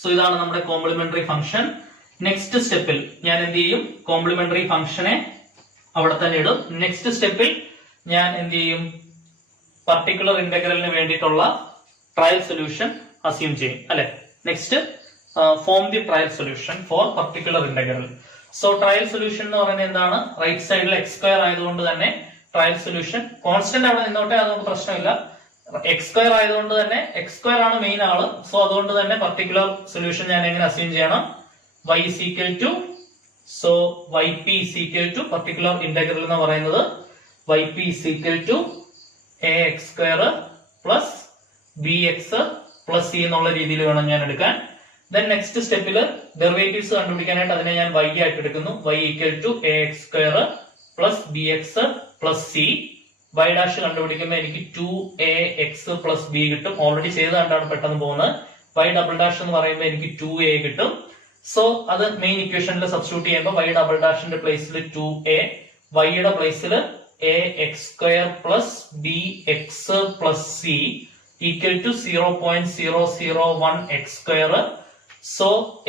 So ഇതാണ് നമ്മുടെ കോംപ്ലിമെന്ററി ഫംഗ്ഷൻ. നെക്സ്റ്റ് സ്റ്റെപ്പിൽ ഞാൻ എന്ത് ചെയ്യും? കോംപ്ലിമെന്ററി ഫംഗ്ഷനെ അവിടെ തന്നെ ഇടും. നെക്സ്റ്റ് സ്റ്റെപ്പിൽ ഞാൻ എന്ത് ചെയ്യും? പർട്ടിക്കുലർ ഇന്റഗ്രലിന് വേണ്ടിയിട്ടുള്ള ട്രയൽ സൊല്യൂഷൻ അസ്യൂം ചെയ്യും അല്ലെ. Next form the trial solution for particular integral. So trial solution എന്ന് പറയുന്നത് എന്താണ്? റൈറ്റ് സൈഡിൽ x സ്ക്വയർ ആയതുകൊണ്ട് തന്നെ ട്രയൽ സൊല്യൂഷൻ കോൺസ്റ്റന്റ് അവിടെ നിന്നോട്ടെ, അതൊന്നും പ്രശ്നമില്ല. x സ്ക്വയർ ആയതുകൊണ്ട് തന്നെ x സ്ക്വയർ ആണ് മെയിൻ ആള്. സോ അതുകൊണ്ട് തന്നെ പർട്ടിക്കുലർ സൊല്യൂഷൻ ഞാൻ എങ്ങനെ അസ്യൂം ചെയ്യണം? y is equal to, so yp is equal to particular integral എന്ന് പറയുന്നത് yp is equal to ax square plus bx plus c എന്നുള്ള രീതിയിൽ വേണം ഞാൻ എടുക്കാൻ. ദെൻ നെക്സ്റ്റ് സ്റ്റെപ്പിൽ ഡെറിവേറ്റീവ്സ് കണ്ടുപിടിക്കാനായിട്ട് അതിനെ ഞാൻ y ആയിട്ട് എടുക്കുന്നു. y equal to ax square plus bx plus c. y dash കണ്ടുപിടിക്കുമ്പോൾ എനിക്ക് 2ax പ്ലസ് b കിട്ടും. ഓൾറെഡി ചെയ്ത് കണ്ടാണ് പെട്ടെന്ന് പോകുന്നത്. y ഡബിൾ ഡാഷ് എന്ന് പറയുമ്പോൾ എനിക്ക് 2a കിട്ടും. സോ അത് മെയിൻ ഇക്വേഷനിൽ സബ്സ്റ്റിറ്റ്യൂട്ട് ചെയ്യുമ്പോൾ y ഡബിൾ ഡാഷിന്റെ പ്ലേസിൽ 2a, y യുടെ പ്ലേസിൽ ax square plus bx plus c equal to 0.001 x square. So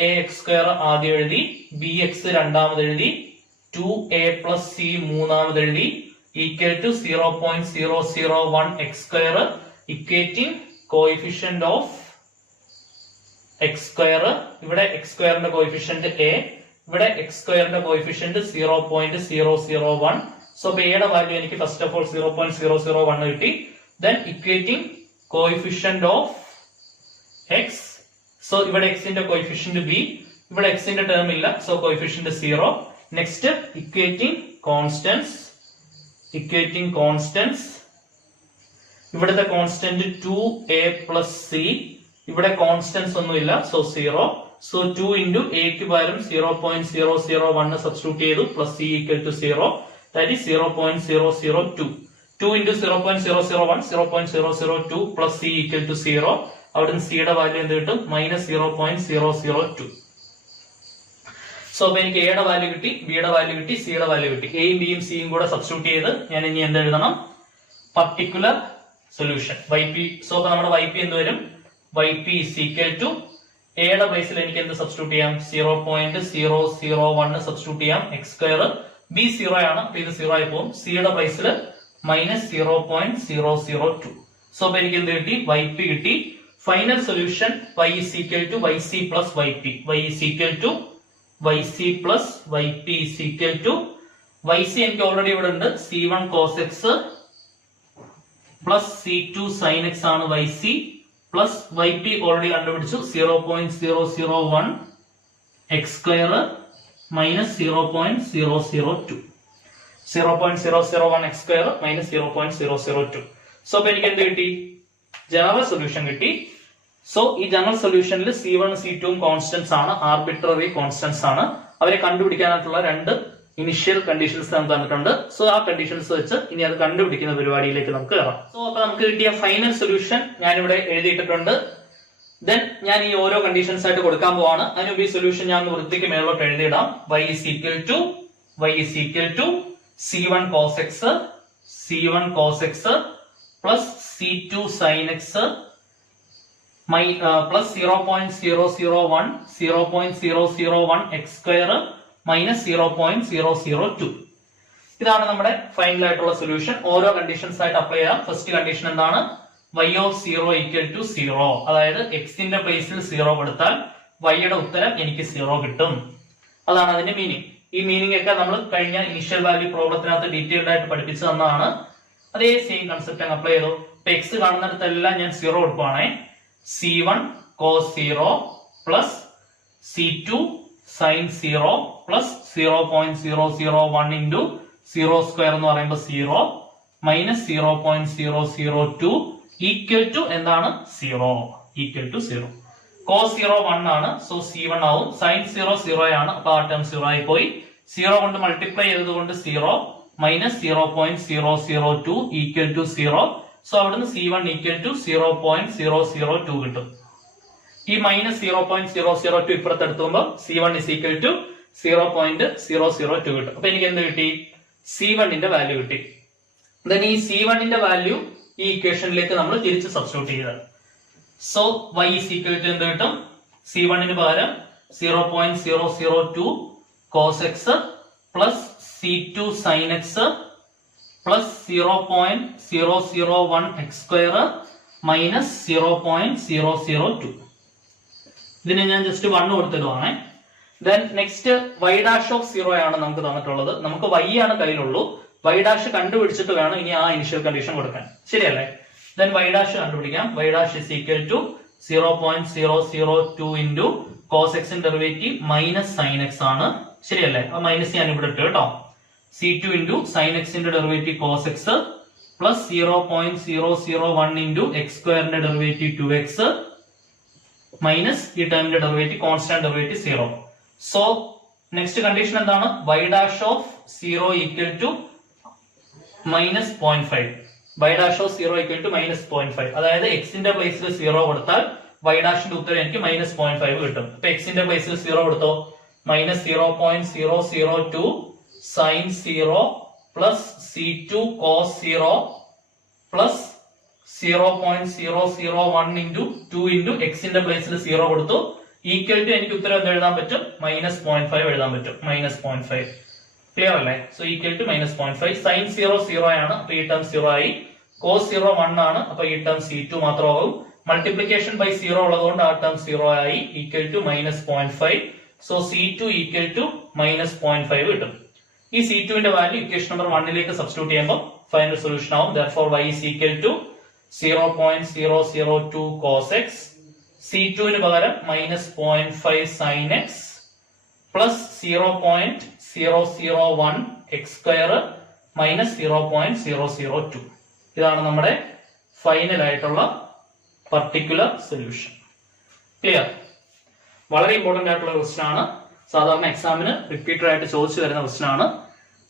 ax square ആദ്യം എഴുതി, bx രണ്ടാമത് എഴുതി, 2a പ്ലസ് c മൂന്നാമത് എഴുതി, equal to 0.001 x square equating coefficient of x square. ഇവിടെ x സ്ക്വയറിന്റെ കോഎഫിഷ്യന്റ് a, ഇവിടെ x സ്ക്വയറിന്റെ കോഎഫിഷ്യന്റ് 0.001. സോ a യുടെ വാല്യൂ എനിക്ക് ഫസ്റ്റ് ഓഫ് ഓൾ 0.001 കിട്ടി. Then equating coefficient of x. So ഇവിടെ x ന്റെ കോഎഫിഷ്യന്റ് b, ഇവിടെ x ന്റെ ടേം ഇല്ല, so coefficient 0. Next equating constants. ഇവിടുത്തെ കോൺസ്റ്റന്റ് 2a പ്ലസ് c, ഇവിടെ കോൺസ്റ്റന്റ്സ് ഒന്നുമില്ല, സോ 0. സോ 2 into a ക്ക് പകരം 0.001 സബ്സ്റ്റിറ്റ്യൂട്ട് ചെയ്തു, plus c equal to 0, that is 0.002. 2 into 0.001 0.002 plus c equal to 0. അവിടുന്ന് c യുടെ വാല്യൂ എന്ത് കിട്ടും? -0.002. സോ അപ്പൊ എനിക്ക് എയുടെ വാല്യൂ കിട്ടി, ബിയുടെ വാല്യൂ കിട്ടി, സിയുടെ വാല്യൂ കിട്ടി. എയും ബിയും സിയും കൂടെ സബ്സ്റ്റിറ്റ്യൂട്ട് ചെയ്ത് ഞാൻ ഇനി എന്ത് എഴുതണം? Particular solution yp. സോ അപ്പൊ നമ്മുടെ yp എന്ത് വരും? yp is equal to എയുടെ പ്ലേസിൽ എനിക്ക് എന്ത് സബ്സ്റ്റിറ്റ്യൂട്ട് ചെയ്യാം? 0.001 സബ്സ്റ്റിറ്റ്യൂട്ട് ചെയ്യാം. x സ്ക്വയർ, b 0 ആണ്, അപ്പൊ ഇത് 0 ആയി പോകും. സിയുടെ പ്ലേസിൽ -0.002. സോ അപ്പൊ എനിക്ക് എന്ത് കിട്ടി? yp കിട്ടി. Final solution y is equal to yc plus yp. y is equal to yc plus yp is equal to yc എനിക്ക് ഓൾറെഡി ഇവിടെ ഉണ്ട്, c1 cos x plus c2 sin x ആണ് yc, പ്ലസ് yp ഓൾറെഡി കണ്ടുപിടിച്ചു 0.001 x സ്ക്വയർ മൈനസ് 0.002. 0.001 x സ്ക്വയർ മൈനസ് 0.002. സോ അപ്പൊ എനിക്ക് എന്ത് കിട്ടി? ജനറൽ സൊല്യൂഷൻ കിട്ടി. സോ ഈ ജനറൽ സൊല്യൂഷനിൽ c1 c2 കോൺസ്റ്റന്റ്സ് ആണ്, ആർബിട്രറി കോൺസ്റ്റന്റ്സ് ആണ്. അവരെ കണ്ടുപിടിക്കാനായിട്ടുള്ള രണ്ട് ഇനിഷ്യൽ കണ്ടീഷൻസ് നമുക്ക് തന്നിട്ടുണ്ട്. സോ ആ കണ്ടീഷൻസ് വെച്ച് ഇനി അത് കണ്ടുപിടിക്കുന്ന പരിപാടിയിലേക്ക് നമുക്ക് കയറാം. സോ അപ്പൊ നമുക്ക് കിട്ടിയ ഫൈനൽ സൊല്യൂഷൻ ഞാനിവിടെ എഴുതിയിട്ടുണ്ട്. ദെൻ ഞാൻ ഈ ഓരോ കണ്ടീഷൻസ് ആയിട്ട് കൊടുക്കാൻ പോവാണ്. അതിനുമ്പ് ഈ സൊല്യൂഷൻ ഞാൻ വൃത്തിക്ക് മേലോട്ട് എഴുതിയിടാം. y is equal to c1 cos x plus c2 sin x plus 0.001 x square minus 0.002. ഇതാണ് നമ്മുടെ ഫൈനൽ ആയിട്ടുള്ള സൊല്യൂഷൻ. ഓരോ കണ്ടീഷൻസ് ആയിട്ട് അപ്ലൈ ചെയ്യാം. ഫസ്റ്റ് കണ്ടീഷൻ എന്താണ്? y of 0 equal to 0. അതായത് x ന്റെ പ്ലേസിൽ 0 കൊടുത്താൽ y യുടെ ഉത്തരം എനിക്ക് 0 കിട്ടും. അതാണ് അതിന്റെ മീനിങ്. ഈ മീനിങ് ഒക്കെ നമ്മൾ കഴിഞ്ഞ ഇനിഷ്യൽ വാല്യൂ പ്രോബ്ലത്തിനകത്ത് ഡീറ്റെയിൽഡ് ആയിട്ട് പഠിപ്പിച്ചു തന്നതാണ്. അതേ സെയിം കൺസെപ്റ്റ് അങ്ങ് അപ്ലൈ ചെയ്തു. ഇപ്പൊ x കാണുന്നിടത്തെല്ലാം ഞാൻ 0 കൊടുക്കുവാണേ. c1 cos 0 plus c2 sine 0 plus 0.001 into 0 square എന്ന് പറയുമ്പോൾ 0 മൈനസ് 0.002 ഈക്വൽ ടു എന്താണ് 0 ഈക്വൽ ടു 0. cos 0 1 ആണ്, സോ C1 ആവും. sin 0 0 ആണ്, അപ്പൊ ആ ടേം 0 ആയി പോയി. 0 കൊണ്ട് മൾട്ടിപ്ലൈ ചെയ്തതുകൊണ്ട് 0 മൈനസ് 0.002 ഈക്വൽ ടു 0. സോ അവിടുന്ന് C1 ഈക്വൽ ടു 0.002 കിട്ടും. ഈ മൈനസ് 0.002 ഇപ്പുറത്ത് എടുത്തുമ്പോൾ C1 ഇസ് ഈക്വൽ ടു 0.002 കിട്ടും. അപ്പൊ എനിക്ക് എന്ത് കിട്ടി? C1 ന്റെ വാല്യൂ കിട്ടി. ദെൻ ഈ C1 ന്റെ വാല്യൂ ഈ ഇക്വേഷനിലേക്ക് നമ്മൾ തിരിച്ച് സബ്സ്റ്റിറ്റ്യൂട്ട് ചെയ്തത്. So y is equal to എന്ത് കിട്ടും? C1 ന് പകരം 0.002 cos x plus C2 sin x plus 0.001 x സ്ക്വയർ മൈനസ് 0.002. ഇതിനെ ഞാൻ ജസ്റ്റ് 1 കൊടുത്തിടുവാണേ. Then next y dash of 0 ആണ് നമുക്ക് തന്നിട്ടുള്ളത്. നമുക്ക് y ആണ് കയ്യിലുള്ളൂ. y ഡാഷ് കണ്ടുപിടിച്ചിട്ട് വേണം ഇനി ആ ഇനിഷ്യൽ കണ്ടീഷൻ കൊടുക്കാൻ, ശരിയല്ലേ? ദെൻ y ഡാഷ് കണ്ടുപിടിക്കാം. y dash is equal to 0.002 into cos x derivative minus sin x ആണ്, ശരിയല്ലേ? ആ മൈനസ് ഞാൻ ഇവിടെ ഇട്ടു കേട്ടോ. C2 ഇൻറ്റു sin x ന്റെ derivative cos x plus 0.001 into x സ്ക്വയറിന്റെ ഡെറിവേറ്റീവ് 2x മൈനസ് ഈ ടേമിന്റെ derivative constant derivative 0. So next condition എന്താണ്? y dash of 0 equal to minus 0.5. y dash of 0 equal to minus 0.5. അതായത് x ന്റെ പ്ലേസിൽ 0 കൊടുത്താൽ y ഡാഷിന്റെ ഉത്തരം എനിക്ക് മൈനസ് 0.5 കിട്ടും. അപ്പൊ x ന്റെ പ്ലേസിൽ 0 കൊടുത്തോ, minus 0.002 sin 0 plus C2 cos 0 plus 0.001 into 2 into x ന്റെ പ്ലേസിൽ 0 കൊടുത്തു, ഈക്വൽ ടു എനിക്ക് ഉത്തരം എന്ത് എഴുതാൻ പറ്റും? മൈനസ് 0.5 എഴുതാൻ പറ്റും. മൈനസ് 0.5 ക്ലിയർ അല്ലേ? So equal to minus 0.5. sin 0 0 ആണ്, അപ്പൊ ഈ ടേം 0 ആയി. cos 0 1 ആണ്, അപ്പൊ ഈ ടേം C2 മാത്രമാവും. മൾട്ടിപ്ലിക്കേഷൻ ബൈ 0 ഉള്ളതുകൊണ്ട് ആ ടേം 0 ആയി, equal to minus 0.5. So C2 equal to minus 0.5 കിട്ടും. ഈ C2 ന്റെ വാല്യൂ ഇക്വേഷൻ നമ്പർ 1ലേക്ക് സബ്സ്റ്റിറ്റ്യൂട്ട് ചെയ്യുമ്പോൾ ഫൈനൽ സൊല്യൂഷൻ ആവും. therefore y is equal to 0.002 cos x, C2 ന് പകരം minus 0.5 sin x plus 0.001 x സ്ക്വയർ മൈനസ് 0.002. ഇതാണ് നമ്മുടെ ഫൈനൽ ആയിട്ടുള്ള പർട്ടിക്കുലർ സൊല്യൂഷൻ. ക്ലിയർ? വളരെ ഇമ്പോർട്ടന്റ് ആയിട്ടുള്ള ക്വസ്റ്റൻ ആണ്. സാധാരണ എക്സാമിന് റിപ്പീറ്റഡ് ആയിട്ട് ചോദിച്ചു വരുന്ന ക്വസ്റ്റൻ ആണ്.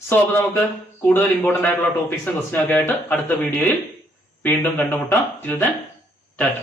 സോ അപ്പൊ നമുക്ക് കൂടുതൽ ഇമ്പോർട്ടന്റ് ആയിട്ടുള്ള ടോപ്പിക്സും ക്വസ്റ്റനും ഒക്കെ ആയിട്ട് അടുത്ത വീഡിയോയിൽ വീണ്ടും കണ്ടുമുട്ടാം. Till then Tata.